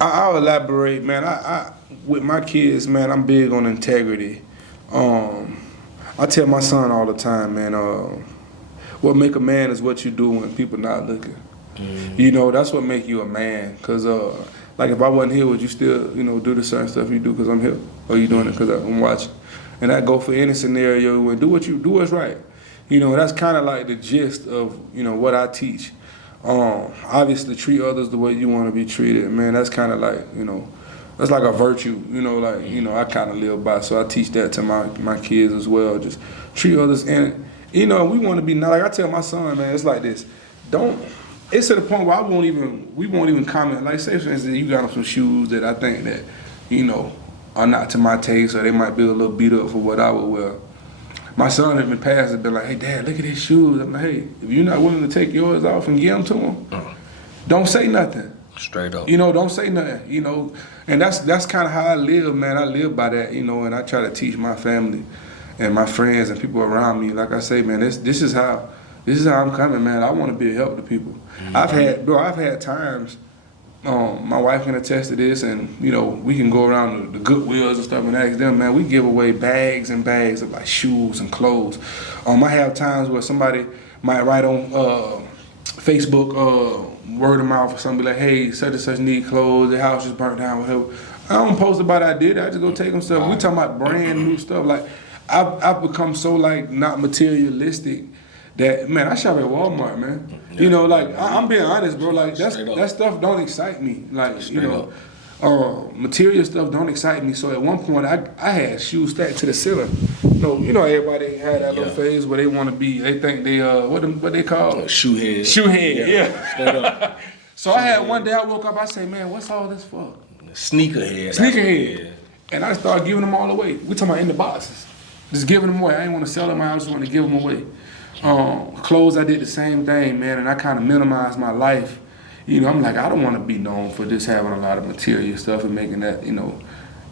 I'll elaborate, man. I with my kids, man, I'm big on integrity. I tell my son all the time, man, what make a man is what you do when people not looking. You know, that's what make you a man. Cause like if I wasn't here, would you still, you know, do the certain stuff you do because I'm here? Or you doing it because I'm watching? And that go for any scenario and do what's right. You know, that's kind of like the gist of, you know, what I teach. Obviously treat others the way you want to be treated, man. That's kind of like, you know, that's like a virtue, you know, like, you know, I kind of live by. So I teach that to my kids as well. Just treat others. And, you know, we want to be, like I tell my son, man, it's like this. It's to the point where we won't even comment. Like, say, for instance, you got on some shoes that I think that, you know, are not to my taste, or they might be a little beat up for what I would wear. My son in the past has been like, hey, Dad, look at his shoes. I'm like, hey, if you're not willing to take yours off and give them to him, don't say nothing. Straight up. You know, don't say nothing, you know. And that's kind of how I live, man. I live by that, you know, and I try to teach my family and my friends and people around me. Like I say, man, this is how I'm coming, man. I want to be a help to people. I've had times, my wife can attest to this, and, you know, we can go around the Goodwills and stuff and ask them, man, we give away bags and bags of, like, shoes and clothes. I have times where somebody might write on Facebook, word of mouth or something, like, hey, such and such need clothes, their house is burnt down, whatever. I don't post about I did it, I just go take them stuff. We talking about brand new stuff. Like, I've become so, like, not materialistic that, man, I shop at Walmart, man. Yeah. You know, like, I'm being honest, bro. Like, that stuff don't excite me. Like, straight, you know, material stuff don't excite me. So at one point, I had shoes stacked to the ceiling. You know, everybody had that little phase where they want to be, they think they, what they call? Shoe head. Shoe head, yeah. Straight up. So I had one day I woke up, I say, man, what's all this for? Sneakerhead. Sneakerhead. And I started giving them all away. We talking about in the boxes. Just giving them away. I didn't want to sell them, I just want to give them away. Clothes, I did the same thing, man, and I kind of minimized my life. You know, I'm like, I don't want to be known for just having a lot of material stuff and making that, you know,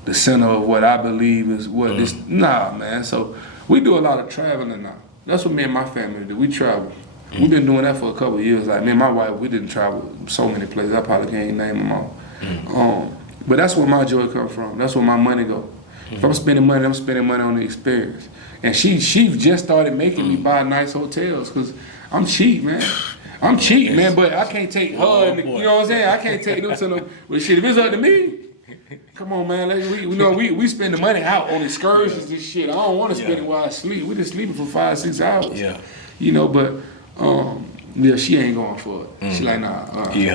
the center of what I believe is what this. Nah, man. So we do a lot of traveling now. That's what me and my family do. We travel. We've been doing that for a couple of years. Like, me and my wife, we didn't travel so many places. I probably can't name them all. But that's where my joy comes from. That's where my money goes. If I'm spending money on the experience. And she just started making me buy nice hotels because I'm cheap, man. I'm cheap, man, but I can't take her, and, you know what I'm saying? I can't take them to no, but shit, if it's up to me, come on, man. Like, we spend the money out on excursions and shit. I don't want to spend it while I sleep. We just sleeping for 5-6 hours. Yeah. You know, but, yeah, she ain't going for it. She like, nah, we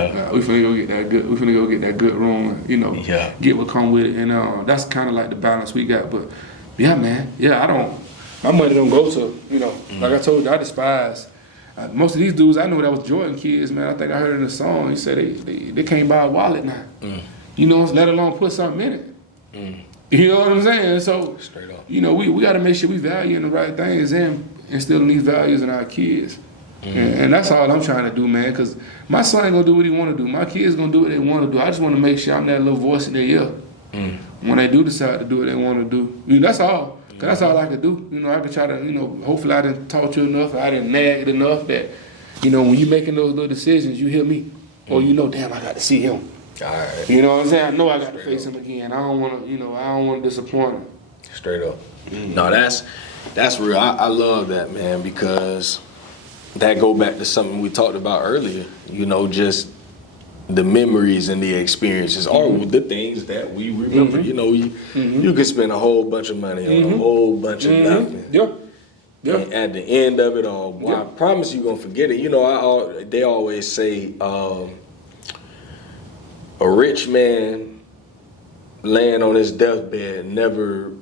finna go get that good. We finna go get that good room, and, you know, get what come with it, and that's kind of like the balance we got. But yeah, man, my money don't go to, you know, like I told you, I despise. Most of these dudes I know that was Jordan kids, man. I think I heard in the song. He said they can't buy a wallet now. You know, let alone put something in it. You know what I'm saying? So, straight up. You know, we got to make sure we value the right things and instilling these values in our kids. And that's all I'm trying to do, man, because my son ain't going to do what he want to do. My kids going to do what they want to do. I just want to make sure I'm that little voice in their ear when they do decide to do what they want to do. You know, that's all. Because that's all I could do. You know, I could try to, you know, hopefully I didn't taught you enough, I didn't nag it enough that, you know, when you making those little decisions, you hear me. Or you know, damn, I got to see him. All right. You know what I'm saying? I know I got to face him again. I don't want to, you know, I don't want to disappoint him. Straight up. No, that's real. I love that, man, because that go back to something we talked about earlier. You know, just the memories and the experiences are the things that we remember. You know, you could spend a whole bunch of money on a whole bunch of nothing. And at the end of it all, boy, I promise you're gonna forget it. You know, they always say a rich man laying on his deathbed never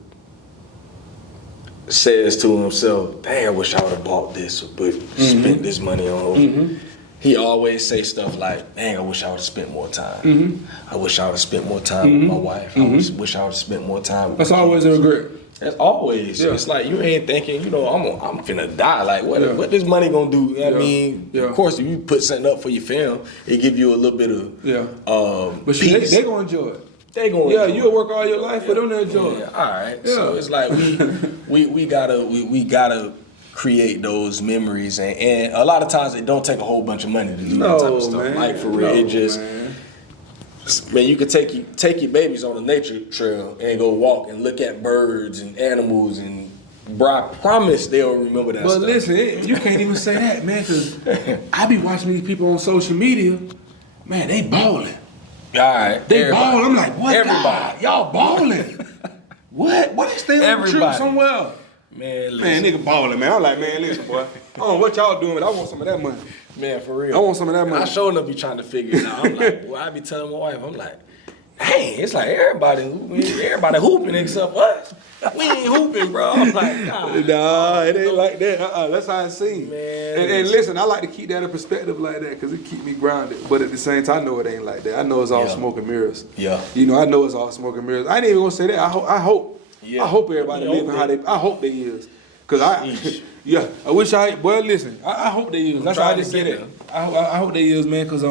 says to himself, dang, I wish I would have bought this, but spent this money on. He always say stuff like, dang, I wish I would have spent more time. I wish I would have spent more time with my wife. I wish I would have spent more time with That's my always a kids. regret. That's always. Yeah. It's like you ain't thinking, you know, I'm finna die. Like, what this money gonna do? You know what I mean? Yeah. Of course, if you put something up for your film, it give you a little bit of But peace. they gonna enjoy it. They gonna Yeah, enjoy you'll it. work all your life for them to enjoy it. All right. Yeah. So it's like we gotta create those memories, and a lot of times it don't take a whole bunch of money to do that type of stuff. Man. Like for real, it just man, you could take your babies on a nature trail and go walk and look at birds and animals, and bro, I promise they'll remember that But stuff. listen, you can't even say that, man, because I be watching these people on social media. Man, they balling. All right, They balling. I'm like, what? Everybody. God, y'all balling. What? Why they stay on the trip Everybody. somewhere? Man, Man, nigga balling, man. I'm like, man, listen, boy. I don't know what y'all doing, but I want some of that money. Man, for real. I want some of that money. I sure enough be trying to figure it out. I'm like, boy, I be telling my wife, I'm like, dang, it's like everybody hooping except us. We ain't hooping, bro. I'm like, Nah, it ain't like that. That's how it seems. Man. And listen, I like to keep that in perspective like that because it keep me grounded. But at the same time, I know it ain't like that. I know it's all smoke and mirrors. Yeah. You know, I know it's all smoke and mirrors. I ain't even gonna say that. I hope everybody Yeah, living how they. I hope they is. Cause I wish well, listen. I hope they is. That's how I trying just to say get that. I hope they is, man. Cause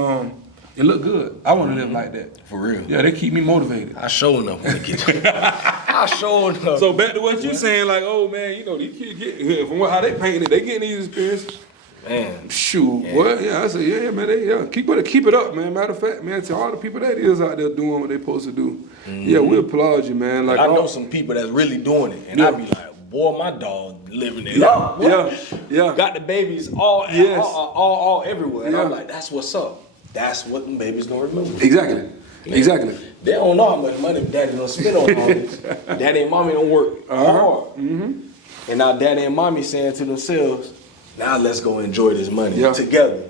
it look good. I want to live like that. For real. Yeah, they keep me motivated. I sure enough want to get you. I sure enough. So back to what you saying, like, oh man, you know these kids get from how they painting it, they getting these experiences. Man. Shoot, what? Yeah, I say, yeah, man, keep it up, man. Matter of fact, man, to all the people that is out there doing what they supposed to do, yeah, we applaud you, man. Like I know some people that's really doing it, and I be like, boy, my dog living it. Yeah. Got the babies all everywhere. And I'm like, that's what's up. That's what them babies gonna remember. Exactly. They don't know how much money daddy gonna spend on all this. Daddy and mommy don't work hard. And now daddy and mommy saying to themselves, now let's go enjoy this money together.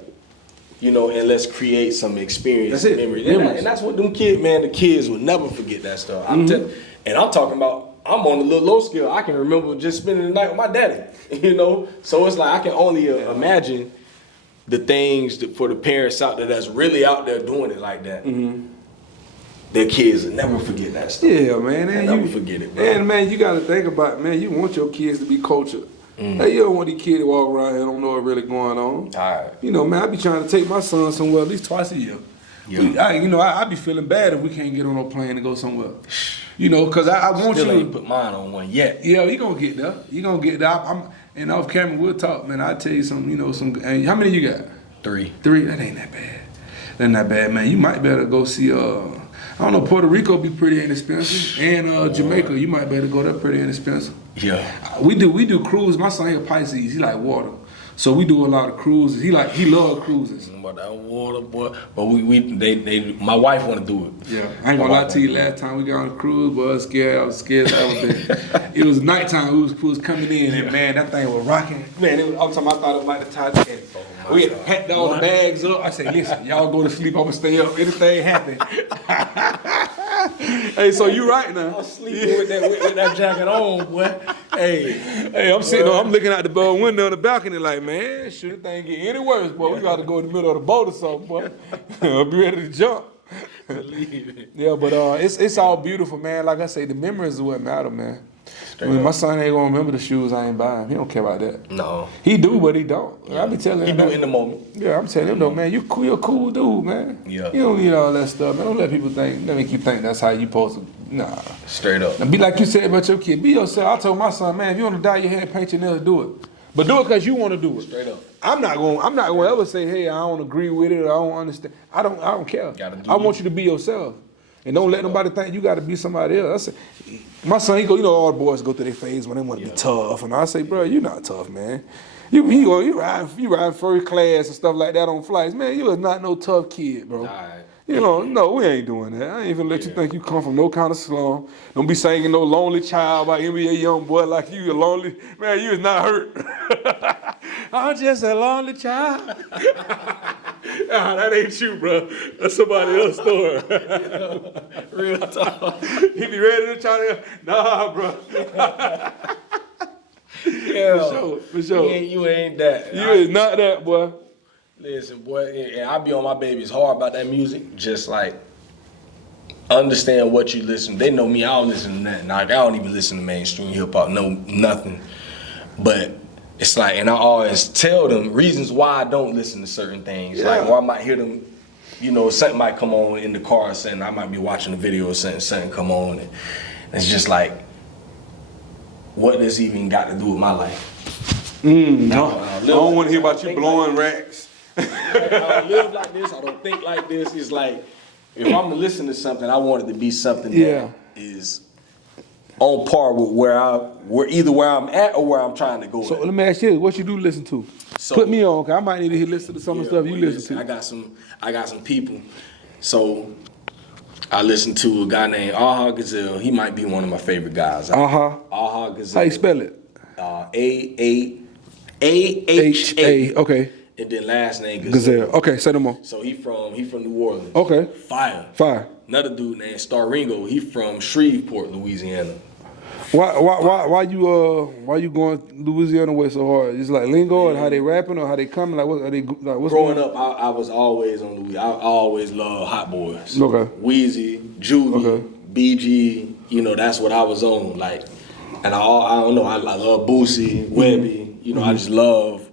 You know, and let's create some experience and memories. And that's what them kids, man, the kids will never forget that stuff. And I'm talking about, I'm on a little low scale. I can remember just spending the night with my daddy, you know? So it's like, I can only imagine the things for the parents out there that's really out there doing it like that. Their kids will never forget that stuff. Yeah, man. They'll never forget it, bro. And man, you got to think about it, man. You want your kids to be cultured. Hey, you don't want these kids to walk around here and don't know what's really going on. All right. You know, man, I be trying to take my son somewhere at least twice a year. Yeah. I be feeling bad if we can't get on no plane to go somewhere. You know, because I want Still you ain't put mine on one yet. Yeah, you gonna get there. You gonna get there. And off camera, we'll talk, man. I'll tell you some, and how many you got? 3. 3? That ain't that bad. That ain't that bad, man. You might better go see, I don't know, Puerto Rico be pretty inexpensive. And Jamaica, you might better go there pretty inexpensive. Yeah. We do cruise. My son, he a Pisces. He like water. So we do a lot of cruises. He love cruises. About that water, boy. But my wife want to do it. Yeah, I ain't gonna lie to you. Last time we got on a cruise, boy, I was scared. It was nighttime. We was coming in, and man, that thing was rocking. Man, all the time I thought it was like the Titanic. We had to pack all the bags up. I said, listen, y'all go to sleep. I'm gonna stay up. Anything happen. Hey, so you right now. I'm sleeping with that jacket on, boy. Hey, I'm sitting. I'm looking out the window on the balcony, like, man, should the thing get any worse, boy? We got to go in the middle of the boat or something, boy. I'll be ready to jump. Believe it. Yeah, but it's all beautiful, man. Like I say, the memories is what matter, man. My son ain't gonna remember the shoes I ain't buying. He don't care about that. No. He do, but he don't. Yeah. I be telling him. He do in the moment. Yeah, I'm telling him though, man. You're a cool dude, man. Yeah. You don't need all that stuff, man. Don't let people think. Let me keep thinking that's how you supposed to. Nah. Straight up. Now, be like you said about your kid. Be yourself. I told my son, man, if you want to dye your hair, paint your nails, do it. But do it because you want to do it. Straight up. I'm not gonna ever say, hey, I don't agree with it or I don't understand. I don't care. I want you to be yourself. And don't let nobody think you got to be somebody else. My son, he go, all the boys go through their phase when they want to be tough. And I say, bro, you're not tough, man. You riding first class and stuff like that on flights. Man, you is not no tough kid, bro. All right. No, we ain't doing that. I ain't even let you think you come from no kind of slum. Don't be singing no lonely child by NBA young boy like you a lonely. Man, you is not hurt. I'm just a lonely child. Nah, that ain't you, bro. That's somebody else's story. Real talk. He be ready to try to. Nah, bro. Yeah, For sure. You ain't that. You is not that, boy. Listen, boy, and I be on my babies hard about that music. Just like understand what you listen. They know me. I don't listen to nothing. Like I don't even listen to mainstream hip hop. No, nothing. But it's like, and I always tell them reasons why I don't listen to certain things. Yeah. Like, or I might hear them, you know, something might come on in the car or something. I might be watching a video or something come on. And it's just like, what does even got to do with my life? I don't want to hear about you blowing racks. I don't live like this. I don't think like this. It's like, if I'm gonna listen to something, I want it to be something that is on par with where I'm at or where I'm trying to go. So let me ask you, what you do listen to? So, put me on, cause I might need to listen to some of the stuff you listen to. I got some people. So I listen to a guy named Aha Gazelle. He might be one of my favorite guys. Aha Gazelle. How you spell it? A-H-A. Okay. And then last name Gazelle. Okay, say no more. So he from New Orleans. Okay. Fire. Another dude named Staringo. He from Shreveport, Louisiana. Why you going Louisiana way so hard? It's like lingo or how they rapping or how they coming? Like what are they like? What's Growing up, I was always on Louisiana. I always loved Hot Boys. Okay. Wheezy, Juvie, Okay. BG. You know, that's what I was on. Like, and I don't know. I love Boosie, Webby. You know, I just love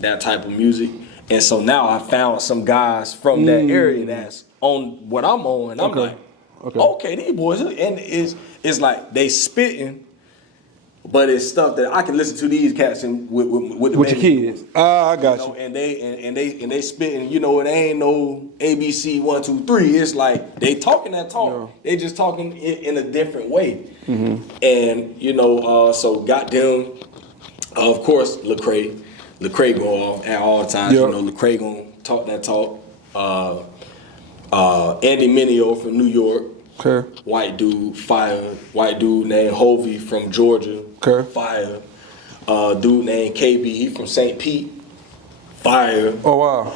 that type of music. And so now I found some guys from that area that's on what I'm on, and I'm like, okay, these boys, and it's like they spitting, but it's stuff that I can listen to these cats and with your kids. I got you. And they spitting. You know, it ain't no ABC 1 2 3. It's like they talking that talk. Yeah. They just talking in a different way. And you know, so got them. Of course, Lecrae go off at all times. You know, Lecrae gonna talk that talk. Andy Mineo from New York. Okay. White dude, fire. White dude named Hovey from Georgia. Okay. Fire. Dude named KB, he from St. Pete. Fire. Oh wow.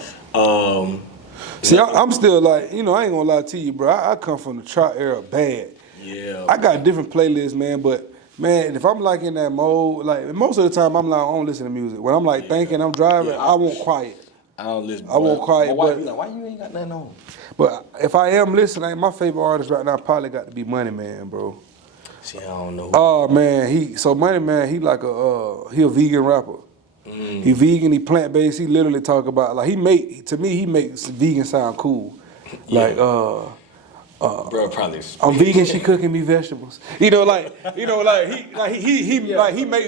See, I'm still like, you know, I ain't gonna lie to you, bro. I come from the trap era bad. Yeah. I got different playlists, man, but man, if I'm like in that mode, like most of the time I'm like, I don't listen to music. When I'm like thinking, I'm driving, I want quiet. I don't listen. I want quiet. My wife be like, why you ain't got nothing on? But if I am listening, my favorite artist right now probably got to be Money Man, bro. See, I don't know. Oh man, Money Man, he like he a vegan rapper. He vegan, he plant based. He literally talk about like he makes vegan sound cool. Like bro, probably. I'm vegan. She cooking me vegetables. He make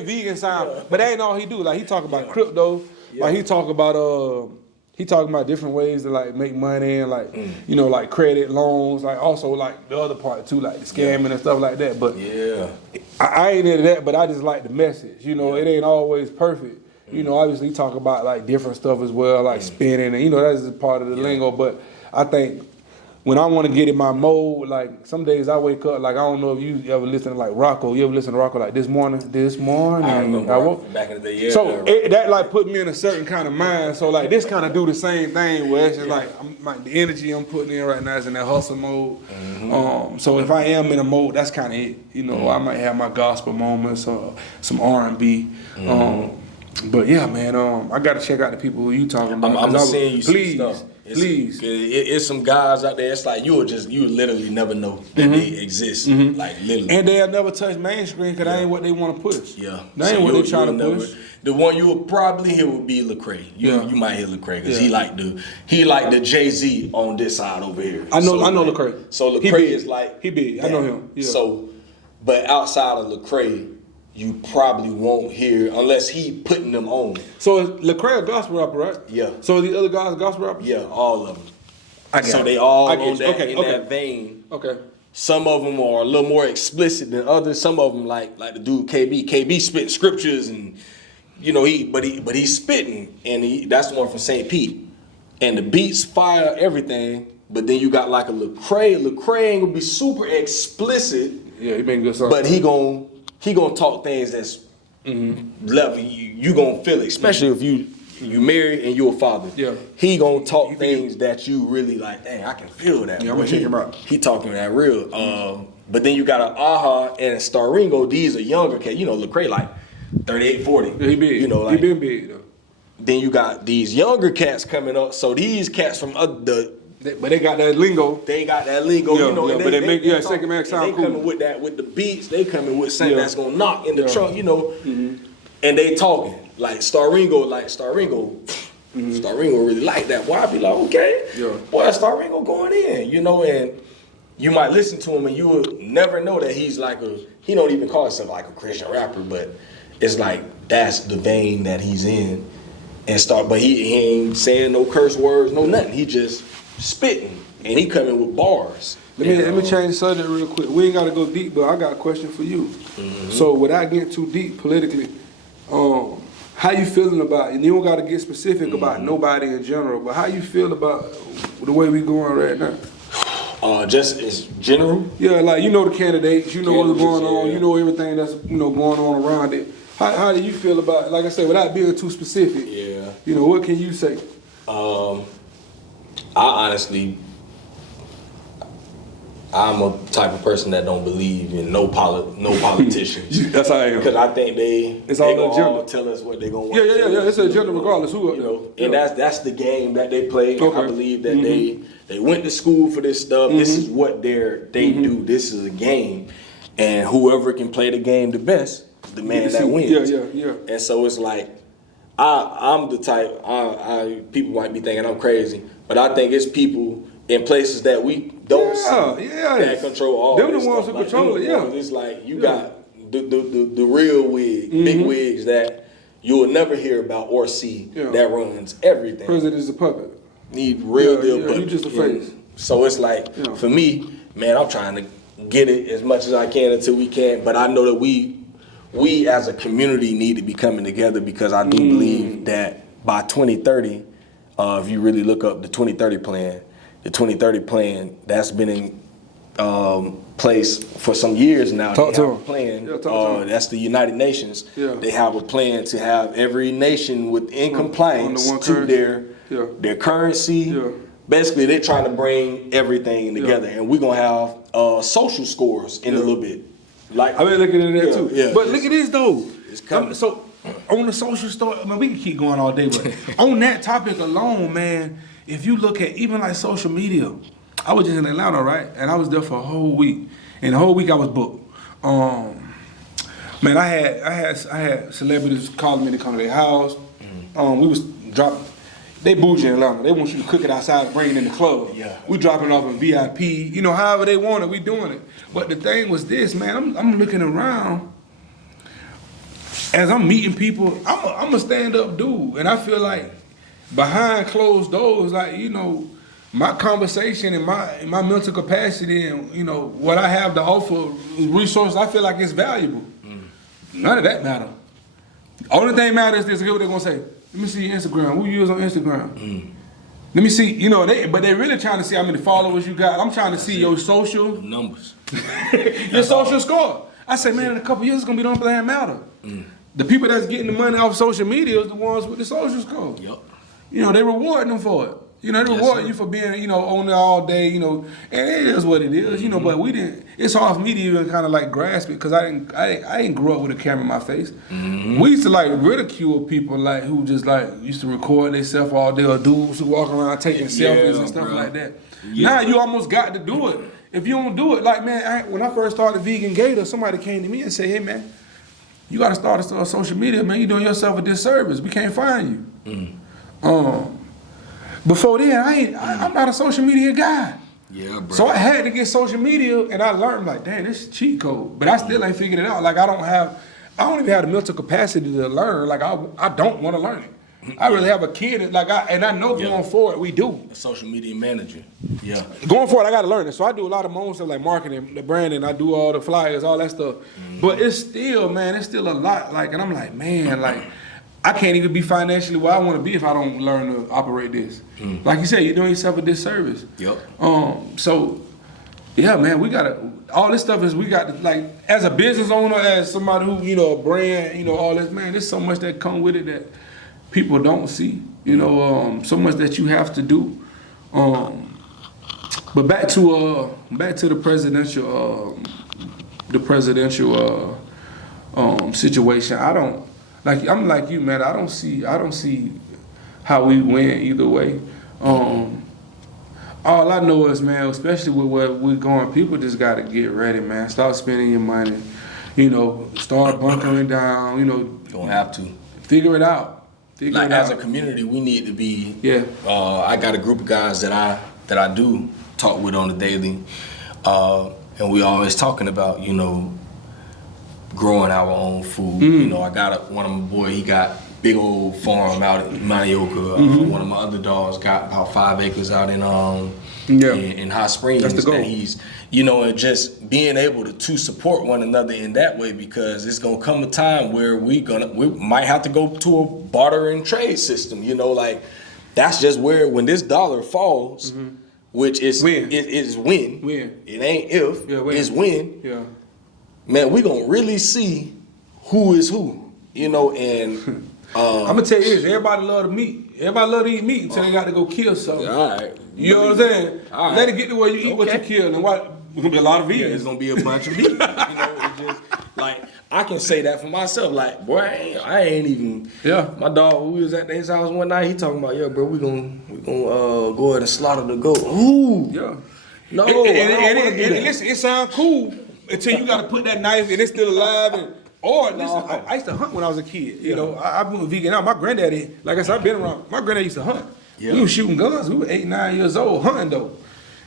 vegan sound, but that ain't all he do. Like he talk about crypto. Yeah. Like he talk about different ways to like make money and like you know like credit loans. Like also like the other part too, like the scamming and stuff like that. But I ain't into that. But I just like the message. You know, it ain't always perfect. You know, obviously he talk about like different stuff as well, like spinning and you know that's just part of the lingo. But I think when I want to get in my mode, like some days I wake up, like I don't know if you ever listen to like Rocco. You ever listen to Rocco like this morning? I remember back in the day, yeah. So that like put me in a certain kind of mind. So like this kind of do the same thing where it's just like the energy I'm putting in right now is in that hustle mode. So if I am in a mode, that's kind of it. You know, I might have my gospel moments or some R&B. But yeah, man, I got to check out the people who you talking about. I'm seeing you please, some stuff. Please. It's some guys out there, it's like you literally never know that they exist. Like literally. And they'll never touch mainstream because that ain't what they want to push. Yeah. That ain't what they trying to push. The one you will probably hear would be Lecrae. You might hear Lecrae because he like the Jay-Z on this side over here. I know Lecrae. So Lecrae is like he big. I know him. Yeah. So, but outside of Lecrae, you probably won't hear unless he putting them on. So is Lecrae a gospel rapper, right? Yeah. So the other guys gospel rappers? Yeah, all of them. So they all in that vein. Okay. Some of them are a little more explicit than others. Some of them like the dude KB. KB spit scriptures and you know he's spitting and that's the one from St. Pete. And the beats fire everything. But then you got like a Lecrae. Lecrae ain't gonna be super explicit. Yeah, he making good songs. But he gonna talk things that's level you gonna feel it, especially you married and you a father. Yeah. He gonna talk things that you really like, dang, I can feel that. Yeah, I'm gonna check him out. He talking that real. But then you got an Aha and a Staringo. These are younger cats. You know, Lecrae like 38, 40. Yeah, he big. You know, like, he been big though. Then you got these younger cats coming up. So these cats from But they got that lingo. they got that lingo, Yeah, you know. yeah, And but they make talk- second man sound they cool. coming with that, with the beats. They coming with something Yeah. that's gonna knock in the Yeah. trunk, you know. Mm-hmm. And they talking like Staringo. Staringo really like that. Boy, I be like, okay, Yeah. boy, Staringo going in, you know. And you might listen to him and you will never know that he's like he don't even call himself like a Christian rapper, but it's like that's the vein that he's in. But he ain't saying no curse words, no nothing. He just spitting and he coming with bars. Let me change the subject real quick. We ain't gotta go deep, but I got a question for you. Mm-hmm. So without getting too deep politically, how you feeling about, and you don't gotta get specific about nobody in general, but how you feel about the way we going right now? Just as general. Yeah, like you know the candidates, you know what's going on, Yeah. you know everything that's going on around it. How do you feel about it? Like I said, without being too specific, Yeah. you know, what can you say? I honestly, I'm a type of person that don't believe in no politicians. That's how I am. Because I think It's they all gonna agenda. all tell us what they gonna want. Yeah. It's an agenda regardless who up You there. know, and that's the game that they play. Okay. I believe that they went to school for this stuff. This is what they do. This is a game, and whoever can play the game the best, the man that wins. Yeah. And so it's like, I'm the type. People might be thinking I'm crazy, but I think it's people in places that we don't see that control all. Them this the ones stuff. who control it. Yeah, it's like you got the real wig, big wigs that you will never hear about or see that runs everything. President is a puppet. Need real deal you puppet. just a face. So it's like for me, man, I'm trying to get it as much as I can until we can. But I know that we as a community need to be coming together, because I do believe that by 2030, if you really look up the 2030 plan, that's been in place for some years now. Talk to 'em. Plan. Yeah, talk to 'em. That's the United Nations. Yeah. They have a plan to have every nation within compliance one to currency. their currency. Yeah. Basically, they're trying to bring everything together, and we're gonna have social scores in a little bit. Like I've been looking at that too. Yeah, But look at this though. It's coming. So on the social story, I mean, we can keep going all day, but on that topic alone, man, if you look at even like social media, I was just in Atlanta, right? And I was there for a whole week. And the whole week I was booked. Man, I had celebrities calling me to come to their house. We was dropping. They bougie in Atlanta. They want you to cook it outside and bring it in the club. Yeah. We dropping it off in VIP. You know, however they want it, we doing it. But the thing was this, man. I'm looking around. As I'm meeting people, I'm a stand-up dude, and I feel like behind closed doors, like, you know, my conversation and my mental capacity and, you know, what I have to offer, resources, I feel like it's valuable. None of that matter. Only thing matters is what they're gonna say. Let me see your Instagram. Who you use on Instagram? Let me see, you know, but they really trying to see how many followers you got. I'm trying to see your social numbers. your social score. I say, man, in a couple years it's gonna be don't damn matter. The people that's getting the money off social media is the ones with the social score. Yep. You know, they rewarding them for it. You know, they rewarding you for being, you know, on there all day, you know, and it is what it is, you know, but we didn't, it's hard for me to even kind of like grasp it, because I didn't grow up with a camera in my face. We used to like ridicule people like who just like used to record themselves all day, or dudes who walk around taking selfies and stuff like that. Now you almost got to do it. If you don't do it, like, man, when I first started Vegan Gator, somebody came to me and said, hey, man, you got to start a social media, man. You're doing yourself a disservice. We can't find you. Before then, I'm not a social media guy. Yeah, bro. So I had to get social media, and I learned, like, damn, this is cheat code. But I still ain't figured it out. Like, I don't even have the mental capacity to learn. Like, I don't want to learn it. I really have a kid, like, I know going forward we do. A social media manager. Yeah. Going forward, I got to learn it. So I do a lot of my own stuff, like marketing, the branding. I do all the flyers, all that stuff. But it's still, man, it's still a lot. Like, and I'm like, man, like, I can't even be financially where I want to be if I don't learn to operate this. Like you said, you're doing yourself a disservice. Yep. So, yeah, man, we got to, all this stuff is, we got to, like, as a business owner, as somebody who, you know, a brand, you know, all this, man, there's so much that come with it that people don't see. You know, so much that you have to do. But back to the presidential situation. I'm like you, man. I don't see how we win either way. All I know is, man, especially with where we're going, people just gotta get ready, man. Stop spending your money. You know, start bunkering down. You know, Don't have to. figure it out. As a community, we need to be. Yeah. I got a group of guys that I do talk with on the daily, and we always talking about, you know, growing our own food. You know, I got one of my boys. He got big old farm out in Manioka. One of my other dogs got about 5 acres out in Hot Springs. That's the goal. And he's, you know, and just being able to support one another in that way, because it's gonna come a time where we might have to go to a barter and trade system. You know, like that's just where when this dollar falls, which is when. It is when. It ain't if. Yeah, when. It's when. Yeah. Man, we gonna really see who is who. You know, and I'm gonna tell you this: everybody love to meat. Everybody love to eat meat until they got to go kill something. all right. You know what I'm saying? All right. Let it get to where you eat what you kill, and what there's gonna be a lot of vegans. Yeah, it's gonna be a bunch of meat. You know, it's just like I can say that for myself. Like, boy, I ain't even. Yeah. My dog, we was at his house one night. He talking about, yeah, bro, we gonna go ahead and slaughter the goat. Ooh. Yeah. No, I don't wanna do that. Listen, it sounds cool until you got to put that knife and it's still alive. I used to hunt when I was a kid. You know, I've been vegan now. My granddaddy, like I said, I've been around. My granddaddy used to hunt. Yeah. We were shooting guns. We were 8, 9 years old hunting though.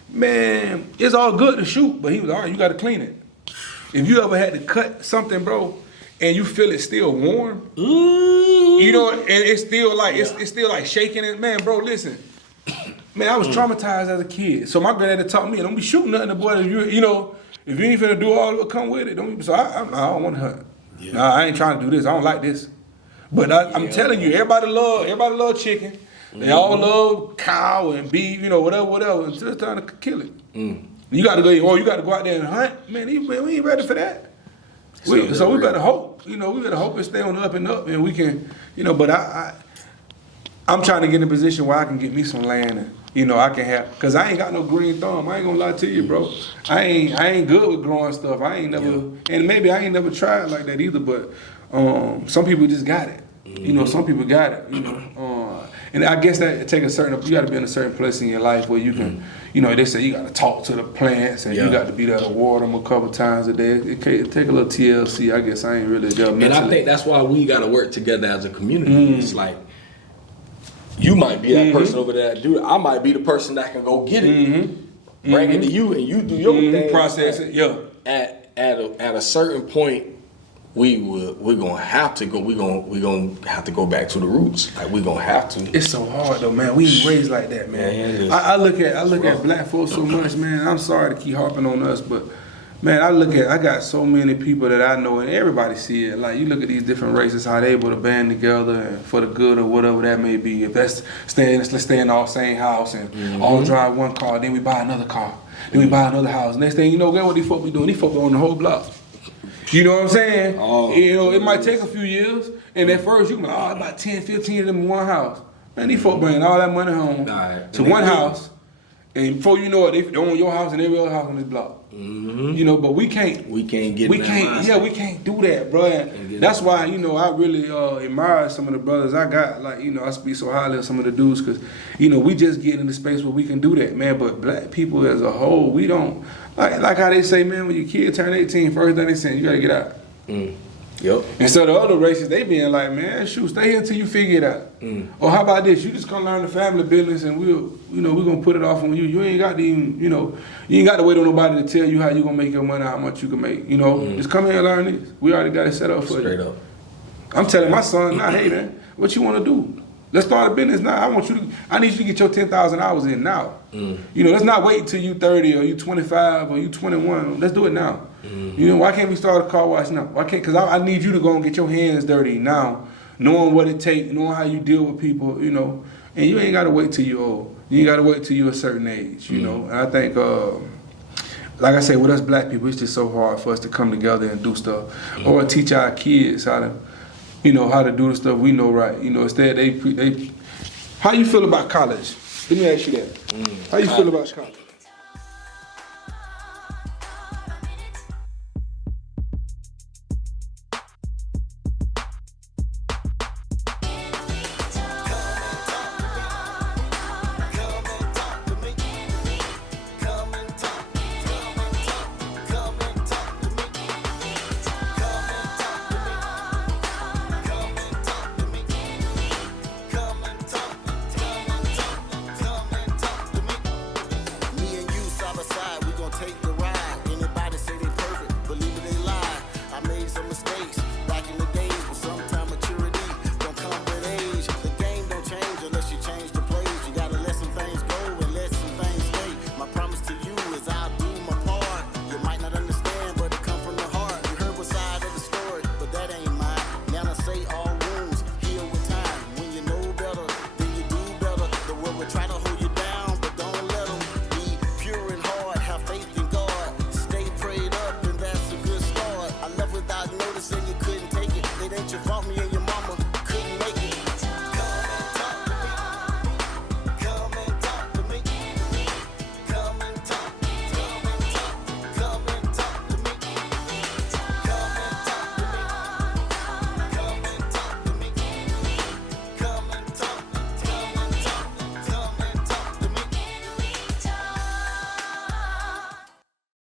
Man, it's all good to shoot, but he was all right. You got to clean it. If you ever had to cut something, bro, and you feel it still warm, you know, and it's still like it's still like shaking it, man, bro. Listen, man, I was traumatized as a kid. So my granddaddy taught me, don't be shooting nothing, boy. You know, if you ain't finna do all of it, come with it. So I don't want to hunt. Yeah. Nah, I ain't trying to do this. I don't like this. But I'm telling you, everybody love chicken. They all love cow and beef, you know, whatever. Until it's time to kill it. You got to go. Oh, you got to go out there and hunt, man. We ain't ready for that. So we better hope. You know, we better hope it stay on the up and up, and we can. You know, but I'm trying to get in a position where I can get me some land, and you know, I can have, cause I ain't got no green thumb. I ain't gonna lie to you, bro. I ain't good with growing stuff. I ain't never, and maybe I ain't never tried like that either. But some people just got it. You know, some people got it. You know, and I guess that it take you got to be in a certain place in your life where you can, you know, they say you got to talk to the plants and you got to be there to water them a couple times a day. It take a little TLC. I guess I ain't really there mentally. And I think that's why we got to work together as a community. It's like, you might be that person over there that do it. I might be the person that can go get it, bring it to you, and you do your thing. Process it. Yeah. At a certain point, we're gonna have to go. We're gonna have to go back to the roots. Like we're gonna have to. It's so hard though, man. We ain't raised like that, man. I look at black folks so much, man. I'm sorry to keep harping on us, but man, I got so many people that I know, and everybody see it. Like you look at these different races, how they able to band together and for the good or whatever that may be. If let's stay in all same house and all drive one car, then we buy another car, then we buy another house. Next thing you know, guess what these folk be doing? These folk on the whole block. You know what I'm saying? You know, it might take a few years, and at first you can be like, about 10, 15 of them in one house. Man, these folk bringing all that money home to one house, and before you know it, they own your house and every other house on this block. You know, but we can't do that, bro. And that's why, you know, I really admire some of the brothers I got. Like, you know, I speak so highly of some of the dudes because, you know, we just get in the space where we can do that, man. But black people as a whole, we don't, like how they say, man, when your kid turn 18, first thing they say, you gotta get out. Yep. And so the other races, they being like, man, shoot, stay here until you figure it out. Or how about this? You just come learn the family business, and we're gonna put it off on you. You ain't got to even, you know, you ain't got to wait on nobody to tell you how you gonna make your money, how much you can make. You know, just come here and learn this. We already got it set up for you. Straight up. I'm telling my son now, hey man, what you want to do? Let's start a business now. I need you to get your 10,000 hours in now. You know, let's not wait until you 30 or you 25 or you 21. Let's do it now. You know, why can't we start a car wash now? Why can't? Because I need you to go and get your hands dirty now, knowing what it takes, knowing how you deal with people, you know. And you ain't got to wait till you're old. You ain't got to wait till you're a certain age, you know. And I think, like I say, with us black people, it's just so hard for us to come together and do stuff or teach our kids how to you know, how to do the stuff we know right. You know, instead they how you feel about college? Let me ask you that. How you feel about college?